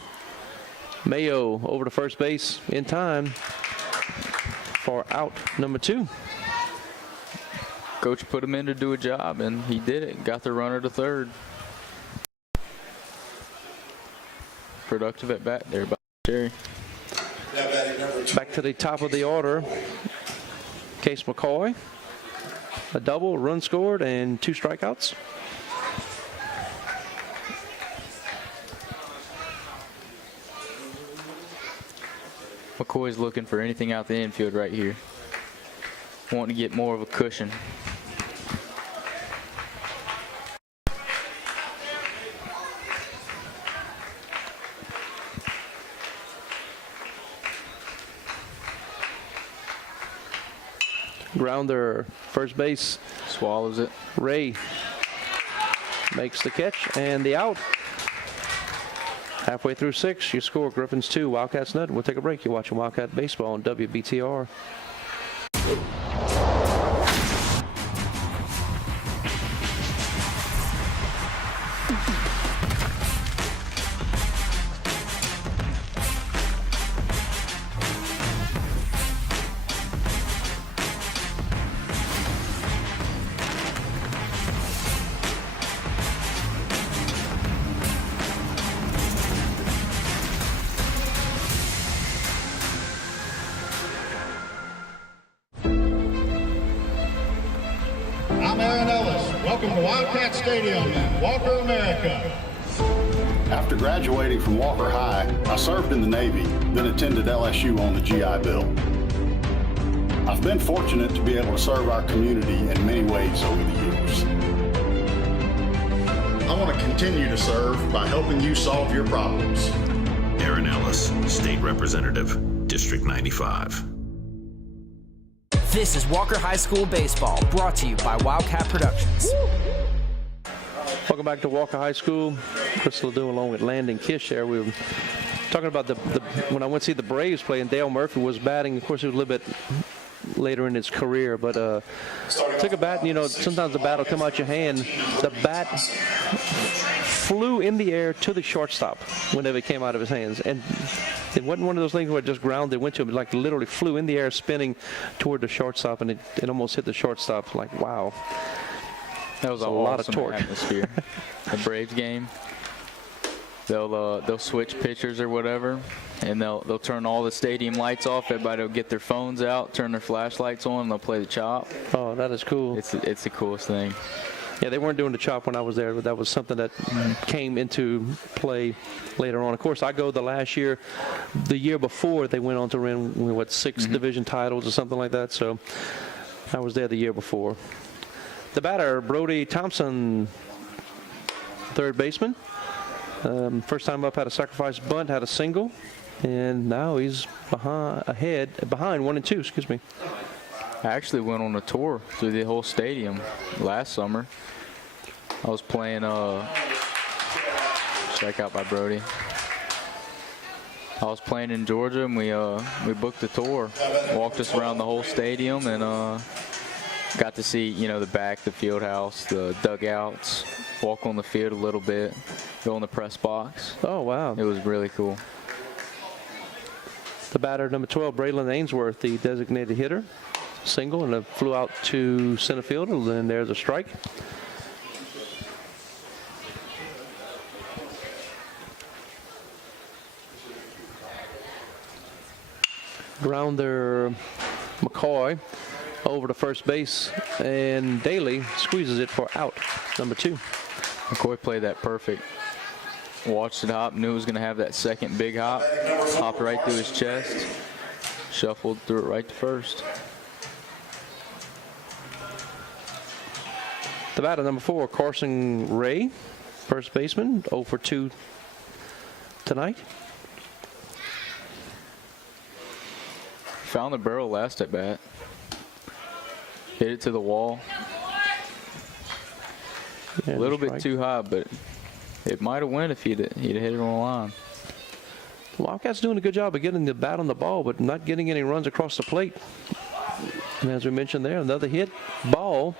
Mayo over to first base in time for out number 2. Coach put him in to do a job, and he did it. Got the runner to third. Productive at bat there by Jerry. Back to the top of the order. Case McCoy. A double, run scored, and 2 strikeouts. McCoy's looking for anything out the infield right here. Wanting to get more of a cushion. Grounder, first base. Swallows it. Ray makes the catch and the out. Halfway through 6, you score Griffins 2, Wildcats none. We'll take a break. You're watching Wildcat Baseball on WBTR. I'm Aaron Ellis. Welcome to Wildcat Stadium in Walker, America. After graduating from Walker High, I served in the Navy, then attended LSU on the GI Bill. I've been fortunate to be able to serve our community in many ways over the years. I want to continue to serve by helping you solve your problems. Aaron Ellis, State Representative, District 95. This is Walker High School Baseball, brought to you by Wildcat Productions. Welcome back to Walker High School. Chris Ledoux along with Landon Kish there. We were talking about when I went to see the Braves play, and Dale Murphy was batting. Of course, he was a little bit later in his career, but took a bat, and, sometimes the bat will come out your hand. The bat flew in the air to the shortstop whenever it came out of his hands. And it wasn't one of those things where it just grounded, went to him. It like literally flew in the air, spinning toward the shortstop, and it almost hit the shortstop. Like, wow. That was a lot of torque. Atmosphere. The Braves game. They'll switch pitchers or whatever, and they'll turn all the stadium lights off. Everybody will get their phones out, turn their flashlights on, and they'll play the chop. Oh, that is cool. It's the coolest thing. Yeah, they weren't doing the chop when I was there, but that was something that came into play later on. Of course, I go the last year. The year before, they went on to win, 6 division titles or something like that. So I was there the year before. The batter, Brody Thompson, third baseman. First time up, had a sacrifice bunt, had a single, and now he's behind 1-2, excuse me. I actually went on a tour through the whole stadium last summer. I was playing strikeout by Brody. I was playing in Georgia, and we booked a tour, walked us around the whole stadium, and got to see the back, the field house, the dugouts, walk on the field a little bit, go in the press box. Oh, wow. It was really cool. The batter, number 12, Braylon Ainsworth, the designated hitter. Single, and it flew out to center field, and then there's a strike. Grounder, McCoy over to first base, and Daly squeezes it for out, number 2. McCoy played that perfect. Watched it hop, knew it was going to have that second big hop. Hopped right through his chest, shuffled through it right to first. The batter, number 4, Carson Ray, first baseman, 0 for 2 tonight. Found the barrel last at bat. Hit it to the wall. A little bit too high, but it might have went if he'd hit it on the line. Wildcats doing a good job of getting the bat on the ball, but not getting any runs across the plate. And as we mentioned there, another hit ball.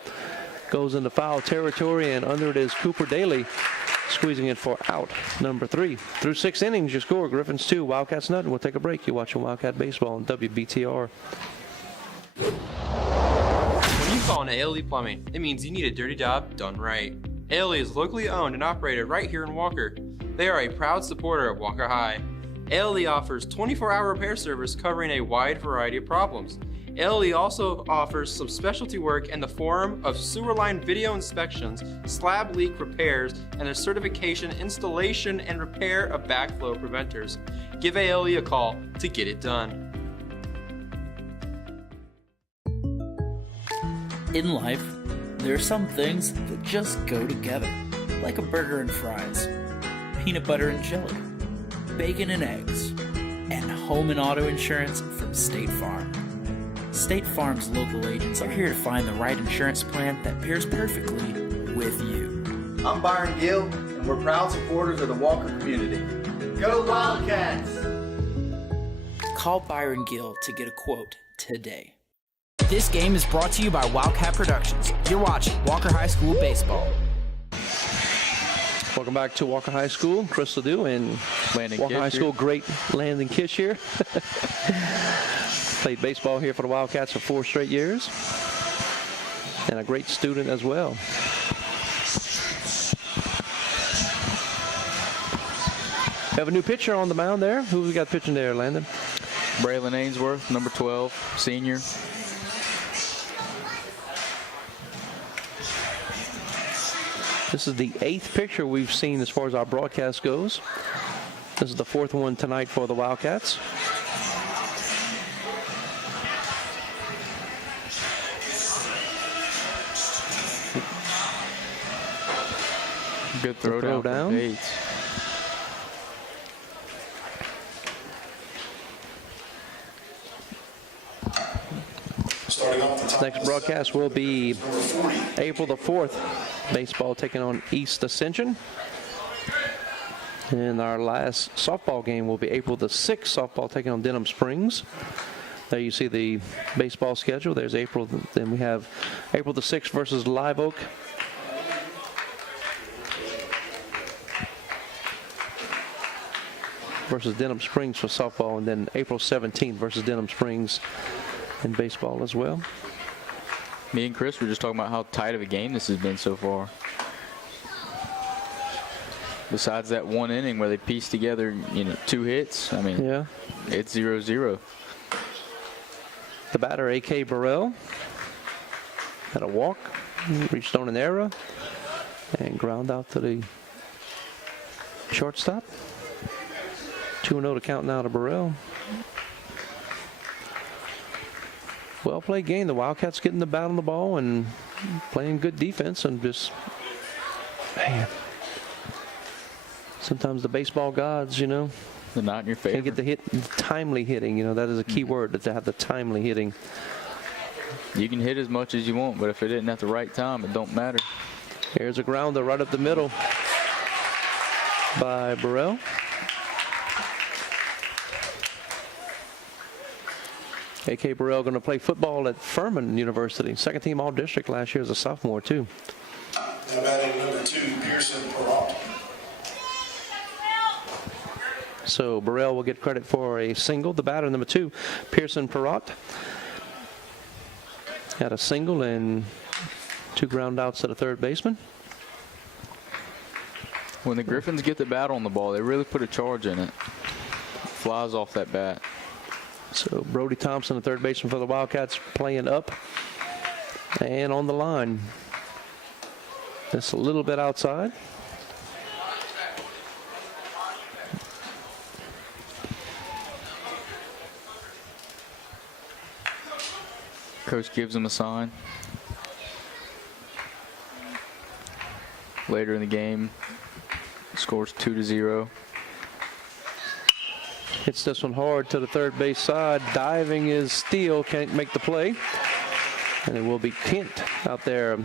goes into foul territory, and under it is Cooper Daly squeezing it for out number 3. Through 6 innings, your score, Griffins 2, Wildcats nothing. We'll take a break. You're watching Wildcat Baseball on WBTR. When you call on ALE Plumbing, it means you need a dirty job done right. ALE is locally owned and operated right here in Walker. They are a proud supporter of Walker High. ALE offers 24-hour repair service covering a wide variety of problems. ALE also offers some specialty work in the form of sewer line video inspections, slab leak repairs, and a certification, installation, and repair of backflow preventers. Give ALE a call to get it done. In life, there are some things that just go together, like a burger and fries, peanut butter and jelly, bacon and eggs, and home and auto insurance from State Farm. State Farm's local agents are here to find the right insurance plan that pairs perfectly with you. I'm Byron Gill, and we're proud supporters of the Walker community. Go Wildcats! Call Byron Gill to get a quote today. This game is brought to you by Wildcat Productions. You're watching Walker High School Baseball. Welcome back to Walker High School. Chris Ledoux and Landon Walker Kish High School here. great Landon Kish here. Played baseball here for the Wildcats for 4 straight years. And a great student as well. We have a new pitcher on the mound there. Who we got pitching there, Landon? Braylon Ainsworth, number 12, senior. This is the 8th picture we've seen as far as our broadcast goes. This is the 4th one tonight for the Wildcats. Good throw down. For Bates. Next broadcast will be April the 4th. Baseball taking on East Ascension. And our last softball game will be April the 6th. Softball taking on Denham Springs. There you see the baseball schedule. There's April. Then we have April the 6th versus Live Oak. Versus Denham Springs for softball. And then April 17th versus Denham Springs in baseball as well. Me and Chris were just talking about how tight of a game this has been so far. Besides that 1 inning where they pieced together, 2 hits, I mean, yeah, it's 0-0. The batter, A.K. Burrell, had a walk, reached on an error, and ground out to the shortstop. 2-0 to count now to Burrell. Well played game. The Wildcats getting the bat on the ball and playing good defense, and just, man, sometimes the baseball gods, they're not in your favor. Can't get the hit, timely hitting. That is a key word, to have the timely hitting. You can hit as much as you want, but if it isn't at the right time, it don't matter. Here's a grounder right up the middle by Burrell. A.K. Burrell going to play football at Furman University. Second team All-District last year as a sophomore, too. Now batting number 2, Pearson Perot. So Burrell will get credit for a single. The batter, number 2, Pearson Perot, had a single and 2 ground outs to the third baseman. When the Griffins get the bat on the ball, they really put a charge in it. Flies off that bat. So Brody Thompson, the third baseman for the Wildcats, playing up and on the line. Just a little bit outside. Coach gives him a sign. Later in the game, scores 2-0. Hits this one hard to the third base side. Diving is Steele, can't make the play. And it will be Kent out there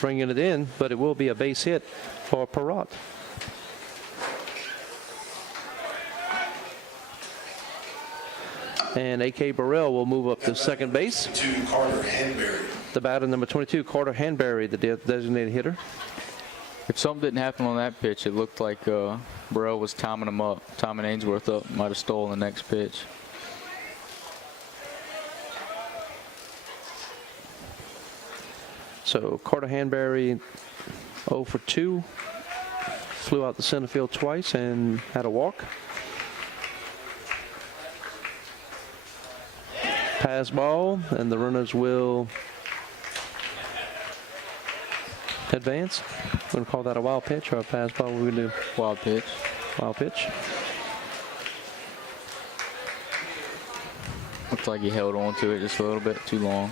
bringing it in, but it will be a base hit for Perot. And A.K. Burrell will move up to second base. To Carter Henberry. The batter, number 22, Carter Hanbury, the designated hitter. If something didn't happen on that pitch, it looked like Burrell was timing him up. Timing Ainsworth up. Might have stolen the next pitch. So Carter Hanbury 0 for 2. Flew out the center field twice and had a walk. Pass ball, and the runners will advance. We're going to call that a wild pitch or a pass ball. What are we going to do? Wild pitch. Wild pitch. Looks like he held on to it just a little bit too long.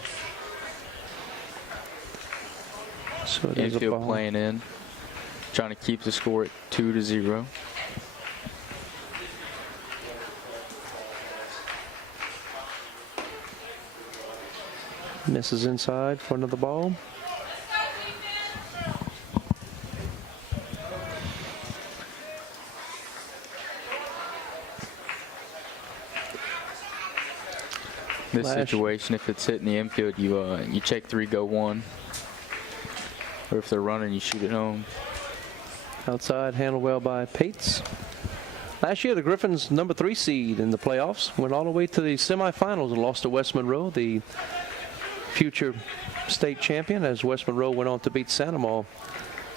So there's a Infield ball. playing in, trying to keep the score at 2-0. Misses inside for another ball. This situation, if it's hitting the infield, you check 3, go 1. Or if they're running, you shoot it home. Outside, handled well by Pates. Last year, the Griffins, number 3 seed in the playoffs, went all the way to the semifinals and lost to West Monroe, the future state champion, as West Monroe went on to beat Sandoval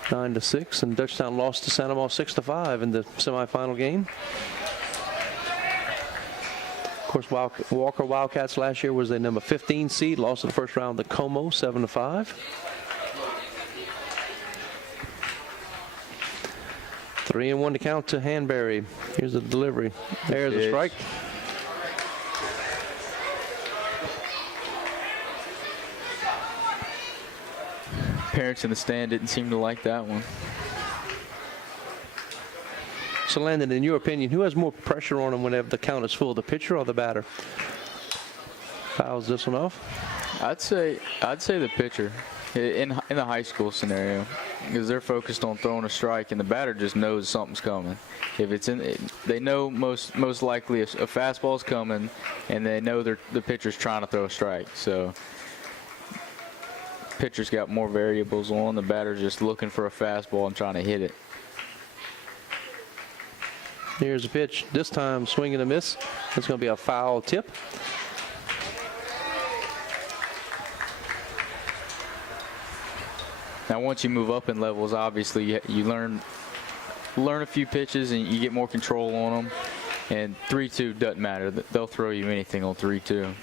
9-6, and Dutchtown lost to Sandoval 6-5 in the semifinal game. Of course, Walker Wildcats last year was the number 15 seed, lost in the first round to Como 7-5. 3-1 to count to Hanbury. Here's the delivery. There's a strike. Parents in the stand didn't seem to like that one. So, Landon, in your opinion, who has more pressure on him whenever the count is full, the pitcher or the batter? Fouls this one off. I'd say the pitcher in the high school scenario, because they're focused on throwing a strike, and the batter just knows something's coming. If it's in, they know most likely a fastball's coming, and they know the pitcher's trying to throw a strike. So, pitcher's got more variables on. The batter's just looking for a fastball and trying to hit it. Here's a pitch. This time, swing and a miss. It's going to be a foul tip. Now, once you move up in levels, obviously you learn a few pitches and you get more control on them. And 3-2 doesn't matter. They'll throw you anything on 3-2.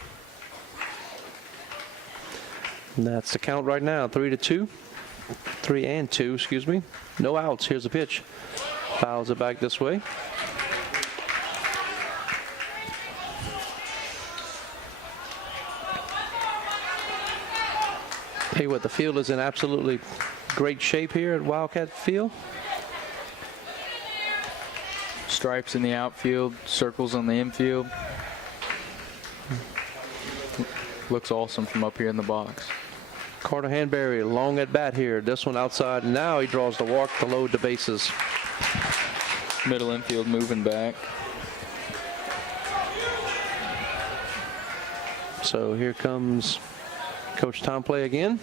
And that's the count right now. 3-2. 3-2, excuse me. No outs. Here's a pitch. Fouls it back this way. Hey, what, the field is in absolutely great shape here at Wildcat Field. Stripes in the outfield, circles on the infield. Looks awesome from up here in the box. Carter Hanbury, long at bat here. This one outside. Now he draws the walk to load the bases. Middle infield moving back. So here comes Coach Tom Play again.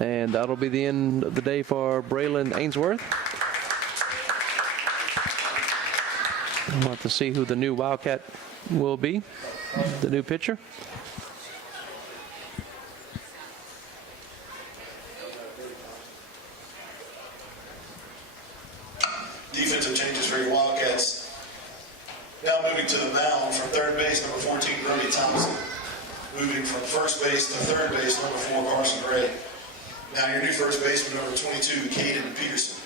And that'll be the end of the day for Braylon Ainsworth. I want to see who the new Wildcat will be, the new pitcher. Defensive changes for your Wildcats. Now moving to the mound from third base, number 14, Brody Thompson. Moving from first base to third base, number 4, Carson Gray. Now your new first baseman, number 22, Caden Peterson.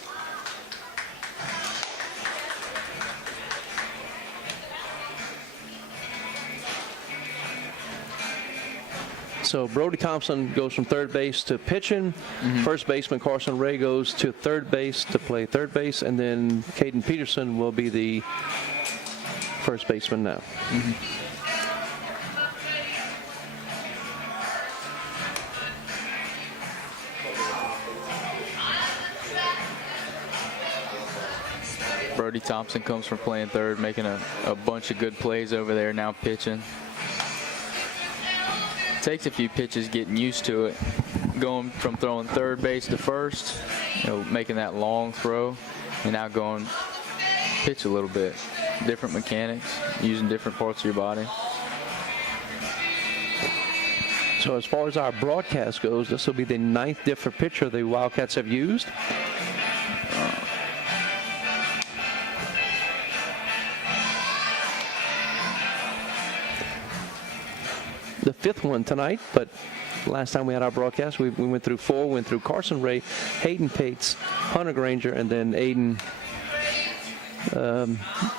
So Brody Thompson goes from third base to pitching. First baseman Carson Ray goes to third base to play third base, and then Caden Peterson will be the first baseman now. Brody Thompson comes from playing third, making a bunch of good plays over there, now pitching. Takes a few pitches getting used to it. Going from throwing third base to first, making that long throw, and now going pitch a little bit. Different mechanics, using different parts of your body. So as far as our broadcast goes, this will be the 9th different pitcher the Wildcats have used. The 5th one tonight, but last time we had our broadcast, we went through 4. We went through Carson Ray, Hayden Pates, Hunter Granger, and then Aiden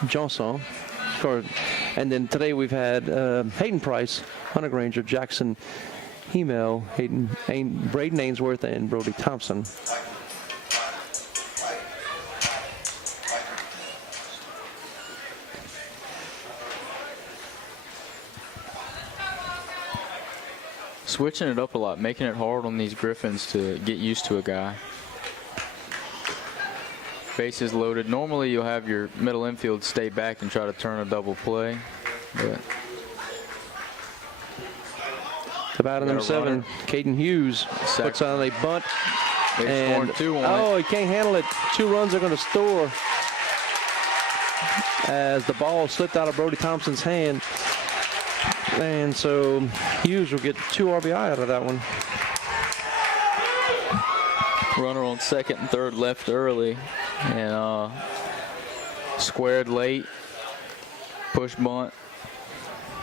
Johnson. And then today we've had Hayden Price, Hunter Granger, Jackson Hemel, Braden Ainsworth, and Brody Thompson. Switching it up a lot, making it hard on these Griffins to get used to a guy. Bases loaded. Normally you'll have your middle infield stay back and try to turn a double play. But the batter number 7, Caden Hughes, puts on a bunt. They scored 2 on it. He can't handle it. 2 runs are going to score as the ball slipped out of Brody Thompson's hand. And so Hughes will get 2 RBI out of that one. Runner on second and third left early, and squared late. Push bunt.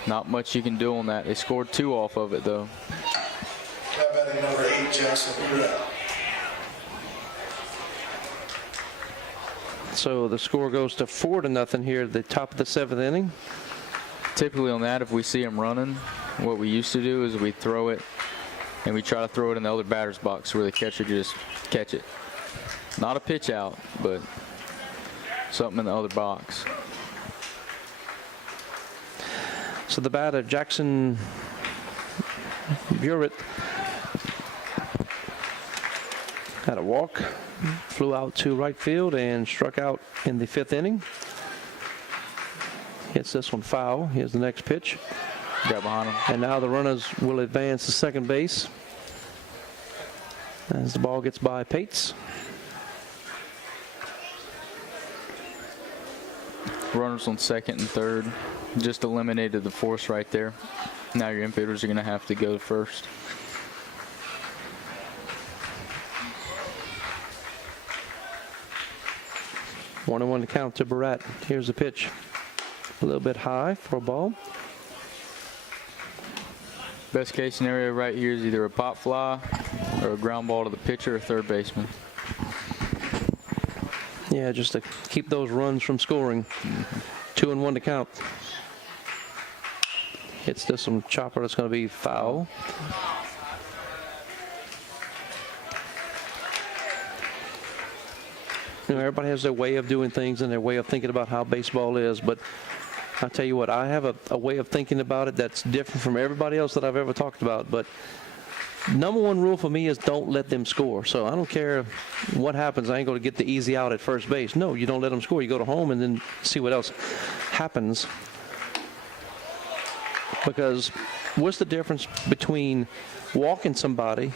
Not much you can do on that. They scored 2 off of it, though. Batting number 8, Jackson Brett. So the score goes to 4-0 here at the top of the 7th inning. Typically on that, if we see him running, what we used to do is we throw it, and we try to throw it in the other batter's box where the catcher can just catch it. Not a pitch out, but something in the other box. So the batter, Jackson Burritt, had a walk, flew out to right field, and struck out in the 5th inning. Hits this one foul. Here's the next pitch. Got behind him. And now the runners will advance to second base as the ball gets by Pates. Runners on second and third. Just eliminated the force right there. Now your infielders are going to have to go first. One and one to count to Barat. Here's the pitch. A little bit high for a ball. Best case scenario right here is either a pop fly or a ground ball to the pitcher or third baseman. Yeah, just to keep those runs from scoring. 2 and 1 to count. Hits this one chopper. That's going to be foul. You know, everybody has their way of doing things and their way of thinking about how baseball is, but I'll tell you what, I have a way of thinking about it that's different from everybody else that I've ever talked about. But number 1 rule for me is don't let them score. So I don't care what happens. I ain't going to get the easy out at first base. No, you don't let them score. You go to home and then see what else happens. Because what's the difference between walking somebody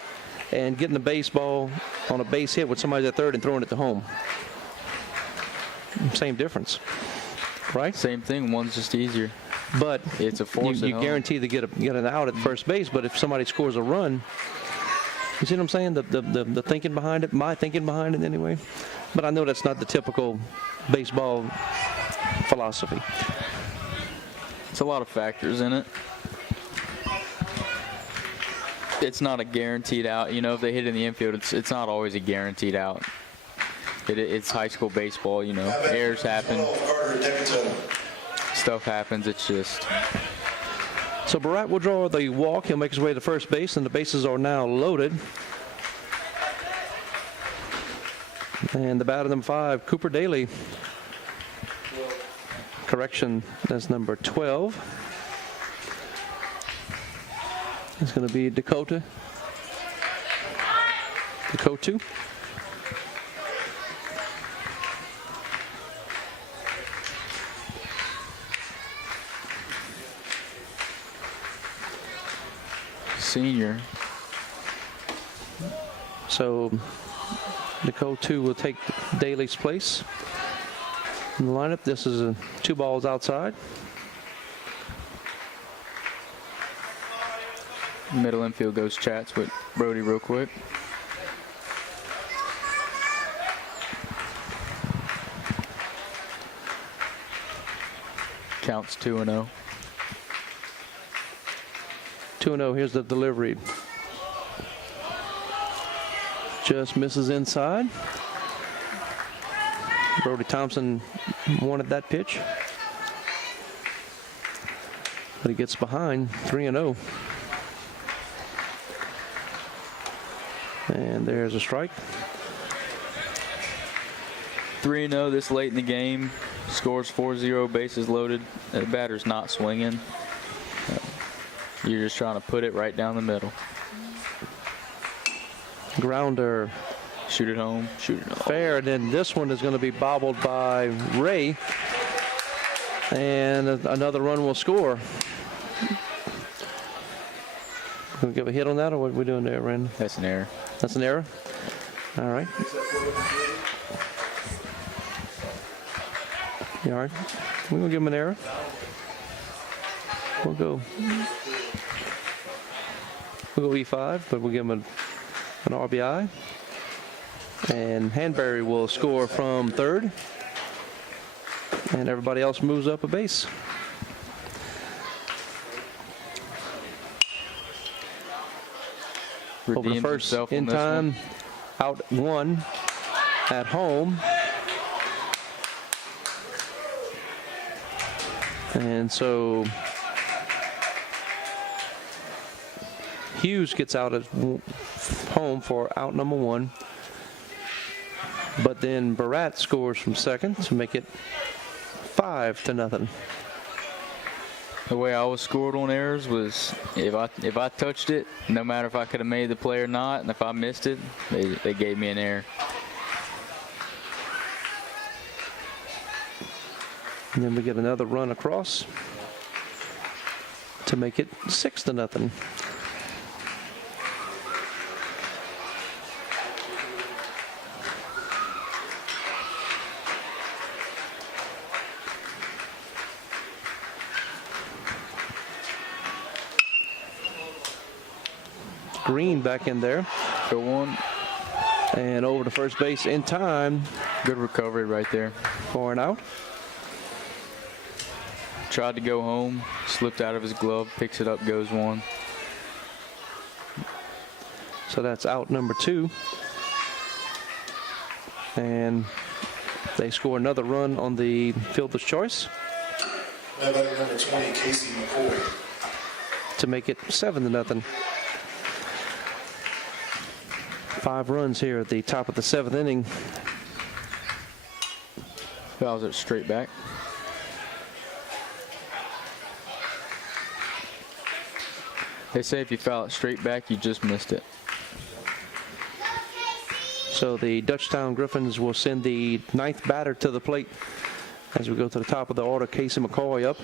and getting a baseball on a base hit with somebody at third and throwing it to home? Same difference, right? Same thing. One's just easier. But it's a force. You guarantee to get an out at first base. But if somebody scores a run, you see what I'm saying? The thinking behind it, my thinking behind it anyway. But I know that's not the typical baseball philosophy. It's a lot of factors in it. It's not a guaranteed out. You know, if they hit in the infield, it's not always a guaranteed out. It's high school baseball, you know. Errors happen. Stuff happens. It's just. So Barat will draw the walk. He'll make his way to first base, and the bases are now loaded. And the batter number 5, Cooper Daly. Correction, that's number 12. It's going to be Dakota. senior. So Nicole 2 will take Daly's place in the lineup. This is 2 balls outside. Middle infield goes chats with Brody real quick. Counts 2-0. 2-0. Here's the delivery. Just misses inside. Brody Thompson wanted that pitch, but he gets behind 3-0. And there's a strike. 3-0 this late in the game. Scores 4-0, bases loaded. The batter's not swinging. You're just trying to put it right down the middle. Grounder. Shoot it home. Shoot it home. Fair. And then this one is going to be bobbled by Ray. And another run will score. Can we give a hit on that, or what are we doing there, Brandon? That's an error. That's an error? All right. You all right? We're going to give him an error. We'll go E5, but we'll give him an RBI. And Hanbury will score from third. And everybody else moves up a base. Over to first in time. Out 1 at home. And so Hughes gets out at home for out number 1. But then Barat scores from second to make it 5-0. The way I was scored on errors was if I touched it, no matter if I could have made the play or not, and if I missed it, they gave me an error. And then we get another run across to make it 6-0. Green back in there. Go one. And over to first base in time. Good recovery right there. For an out. Tried to go home, slipped out of his glove, picks it up, goes one. So that's out number 2. And they score another run on the fielder's choice. Now batting number 20, Casey McCoy. To make it 7-0. 5 runs here at the top of the 7th inning. Fouls it straight back. They say if you foul it straight back, you just missed it. So the Dutchtown Griffins will send the 9th batter to the plate as we go to the top of the order. Casey McCoy up.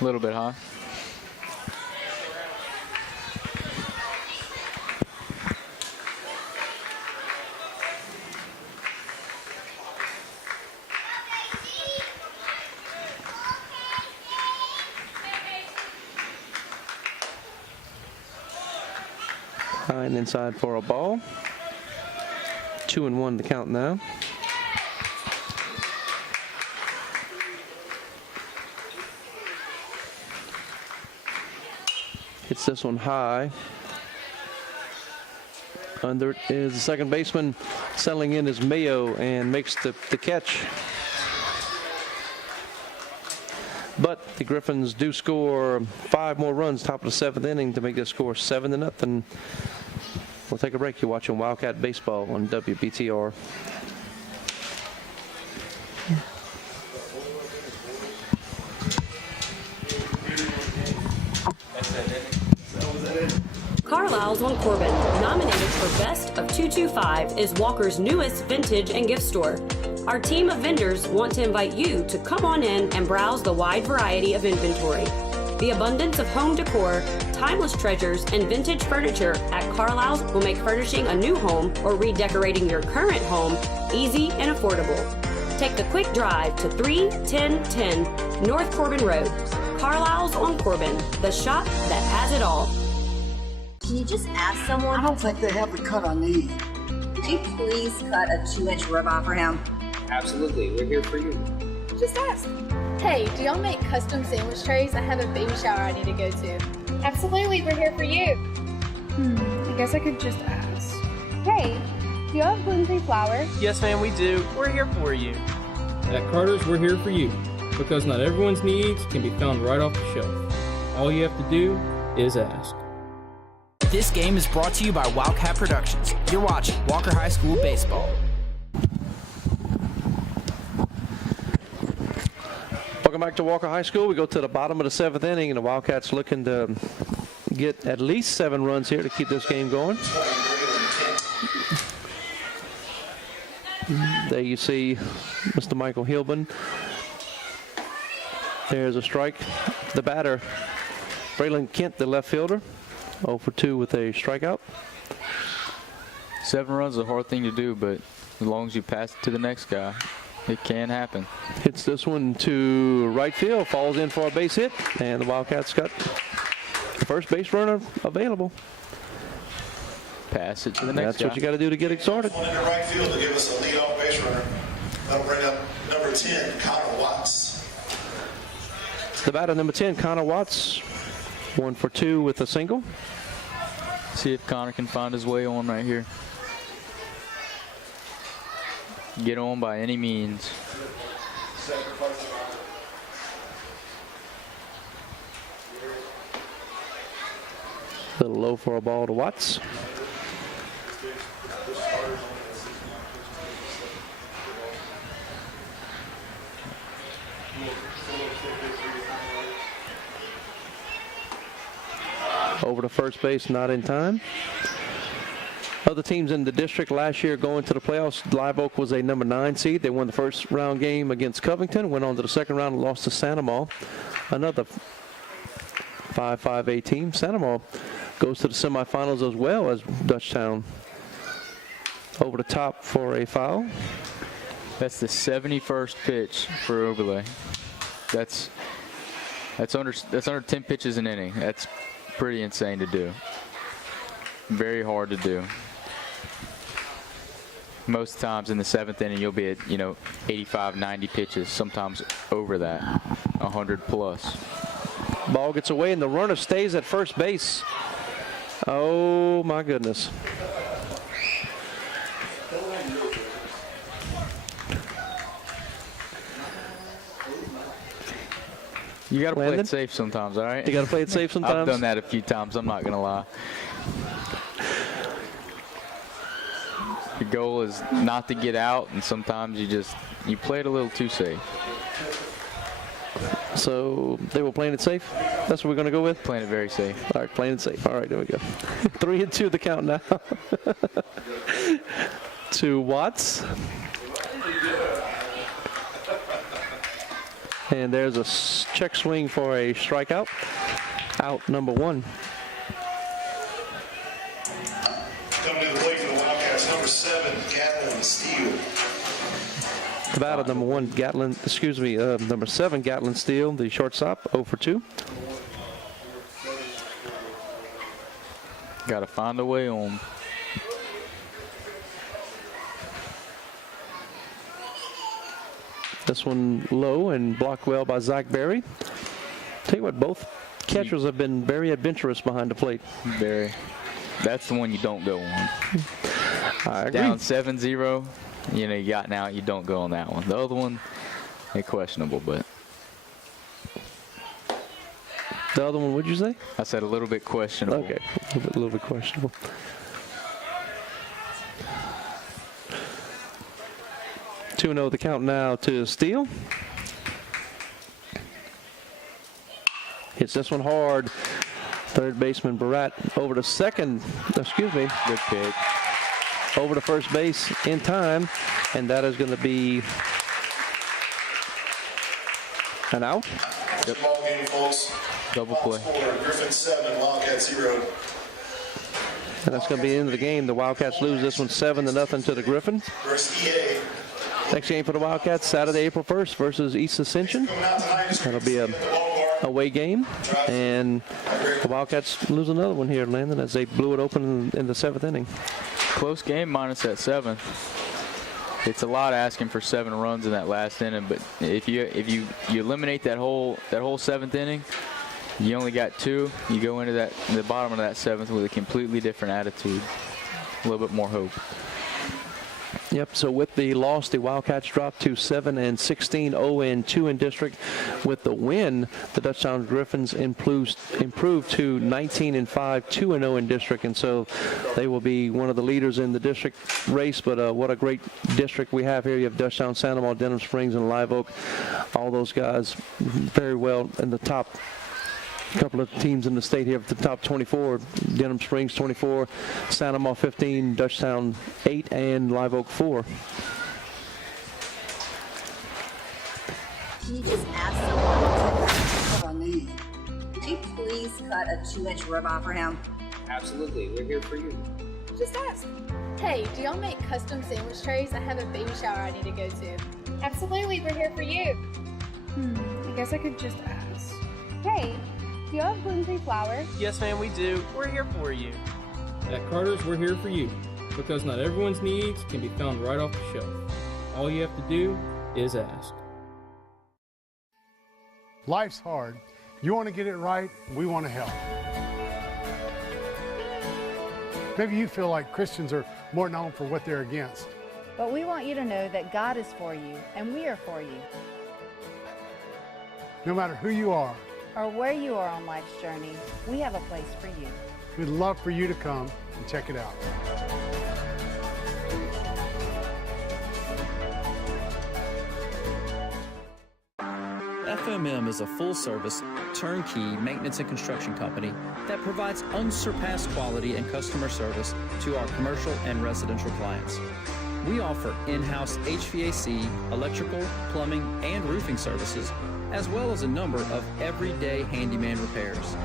A little bit high. High and inside for a ball. 2-1 the count now. Hits this one high. Under it is the second baseman. Settling in is Mayo and makes the catch. But the Griffins do score 5 more runs top of the 7th inning to make this score 7-0. We'll take a break. You're watching Wildcat Baseball on WBTR. Carlisle's on Corbin, nominated for Best of 225, is Walker's newest vintage and gift store. Our team of vendors want to invite you to come on in and browse the wide variety of inventory. The abundance of home decor, timeless treasures, and vintage furniture at Carlisle's will make furnishing a new home or redecorating your current home easy and affordable. Take the quick drive to 31010 North Corbin Road. Carlisle's on Corbin, the shop that has it all. Can you just ask someone? I don't think they have the cut I need. Could you please cut a 2-inch ribeye for him? Absolutely, we're here for you. Just ask. Hey, do y'all make custom sandwich trays? I have a baby shower I need to go to. Absolutely, we're here for you. I guess I could just ask. Hey, do you have gluten-free flour? Yes, ma'am, we do. We're here for you. At Carter's, we're here for you, because not everyone's needs can be found right off the shelf. All you have to do is ask. This game is brought to you by Wildcat Productions. You're watching Walker High School Baseball. Welcome back to Walker High School. We go to the bottom of the 7th inning, and the Wildcats looking to get at least 7 runs here to keep this game going. There you see Mr. Michael Hilbin. There's a strike. The batter, Braylon Kent, the left fielder, 0 for 2 with a strikeout. 7 runs is a hard thing to do, but as long as you pass it to the next guy, it can happen. Hits this one to right field, falls in for a base hit, and the Wildcats got the first base runner available. Pass it to the next guy. That's what you got to do to get it started. One into right field to give us a leadoff base runner. That'll bring up number 10, Connor Watts. The batter, number 10, Connor Watts, 1 for 2 with a single. See if Connor can find his way on right here. Get on by any means. A little low for a ball to Watts. Over to first base, not in time. Other teams in the district last year going to the playoffs, Live Oak was a number 9 seed. They won the first round game against Covington, went on to the second round and lost to Santa Maria. Another 5-5A team. Santa Maria goes to the semifinals as well as Dutchtown. Over the top for a foul. That's the 71st pitch for Overlay. That's under 10 pitches an inning. That's pretty insane to do. Very hard to do. Most times in the 7th inning, you'll be at 85, 90 pitches. Sometimes over that, 100 plus. Ball gets away and the runner stays at first base. Oh my goodness. You got to play it safe sometimes, all right? You got to play it safe sometimes? I've done that a few times, I'm not going to lie. The goal is not to get out, and sometimes you play it a little too safe. So they were playing it safe? That's what we're going to go with? Playing it very safe. All right, playing it safe. All right, there we go. 3-2 the count now. To Watts. And there's a check swing for a strikeout. Out number 1. Coming to the plate for the Wildcats, number 7, Gatlin Steele. The batter, number 7, Gatlin Steele, the shortstop, 0 for 2. Got to find a way on. This one low and blocked well by Zach Berry. Tell you what, both catchers have been very adventurous behind the plate. Very. That's the one you don't go on. I agree. Down 7-0, you got out, you don't go on that one. The other one, they're questionable, but. The other one, what'd you say? I said a little bit questionable. Okay, a little bit questionable. Two 2-0 the count now to Steele. Hits this one hard. Third baseman Barat over to second. Excuse me. Good pitch. Over to first base in time, and that is going to be an out. Yep. Ball game, folks. Double play. Griffin 7, Wildcat 0. And that's going to be the end of the game. The Wildcats lose this one 7-0 to the Griffin. Versus EA. Next game for the Wildcats, Saturday, April 1st versus East Ascension. That'll be a away game. And the Wildcats lose another one here, Landon, as they blew it open in the 7th inning. Close game minus that 7. It's a lot asking for 7 runs in that last inning, but if you eliminate that whole 7th inning, you only got 2. You go into the bottom of that 7th with a completely different attitude, a little bit more hope. Yep, so with the loss, the Wildcats dropped to 7-16, 0-2 in district. With the win, the Dutchtown Griffins improved to 19-5, 2-0 in district, and so they will be one of the leaders in the district race. But what a great district we have here. You have Dutchtown, Santa Maria, Denham Springs, and Live Oak. All those guys very well in the top. A couple of teams in the state here, the top 24, Denham Springs 24, Santa Maria 15, Dutchtown 8, and Live Oak 4. Can you just ask someone what I need? Could you please cut a 2-inch rib off for him? Absolutely, we're here for you. Just ask. Hey, do y'all make custom sandwich trays? I have a baby shower I need to go to. Absolutely, we're here for you. I guess I could just ask. Hey, do you have gluten-free flour? Yes, ma'am, we do. We're here for you. At Carter's, we're here for you, because not everyone's needs can be found right off the shelf. All you have to do is ask. Life's hard. You want to get it right, we want to help. Maybe you feel like Christians are more known for what they're against. But we want you to know that God is for you, and we are for you. No matter who you are, or where you are on life's journey, we have a place for you. we'd love for you to come and check it out. FMM is a full-service, turnkey maintenance and construction company that provides unsurpassed quality and customer service to our commercial and residential clients. We offer in-house HVAC, electrical, plumbing, and roofing services, as well as a number of everyday handyman repairs.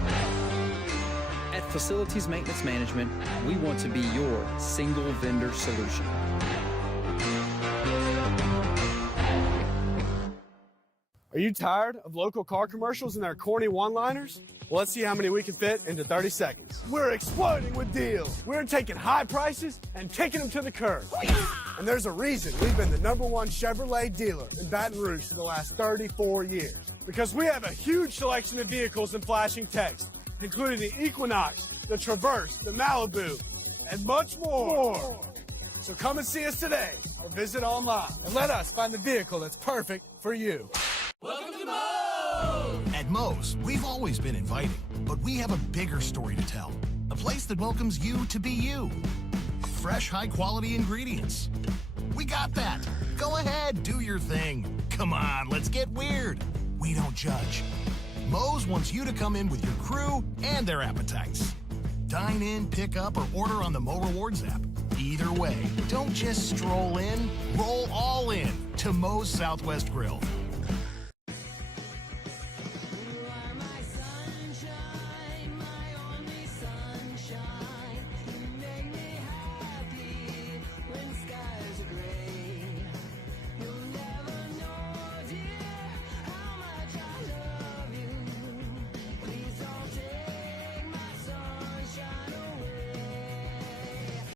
At Facilities Maintenance Management, we want to be your single vendor solution. Are you tired of local car commercials and their corny one-liners? Well, let's see how many we can fit into 30 seconds. We're exploding with deals. We're taking high prices and taking them to the curb. And there's a reason we've been the #1 Chevrolet dealer in Baton Rouge for the last 34 years. Because we have a huge selection of vehicles in flashing text, including the Equinox, the Traverse, the Malibu, and much more. So come and see us today or visit online and let us find the vehicle that's perfect for you. Welcome to Moe's! At Moe's, we've always been inviting, but we have a bigger story to tell. A place that welcomes you to be you. Fresh, high-quality ingredients. We got that. Go ahead, do your thing. Come on, let's get weird. We don't judge. Moe's wants you to come in with your crew and their appetites. Dine in, pick up, or order on the Mo Rewards app. Either way, don't just stroll in, roll all in to Moe's Southwest Grill.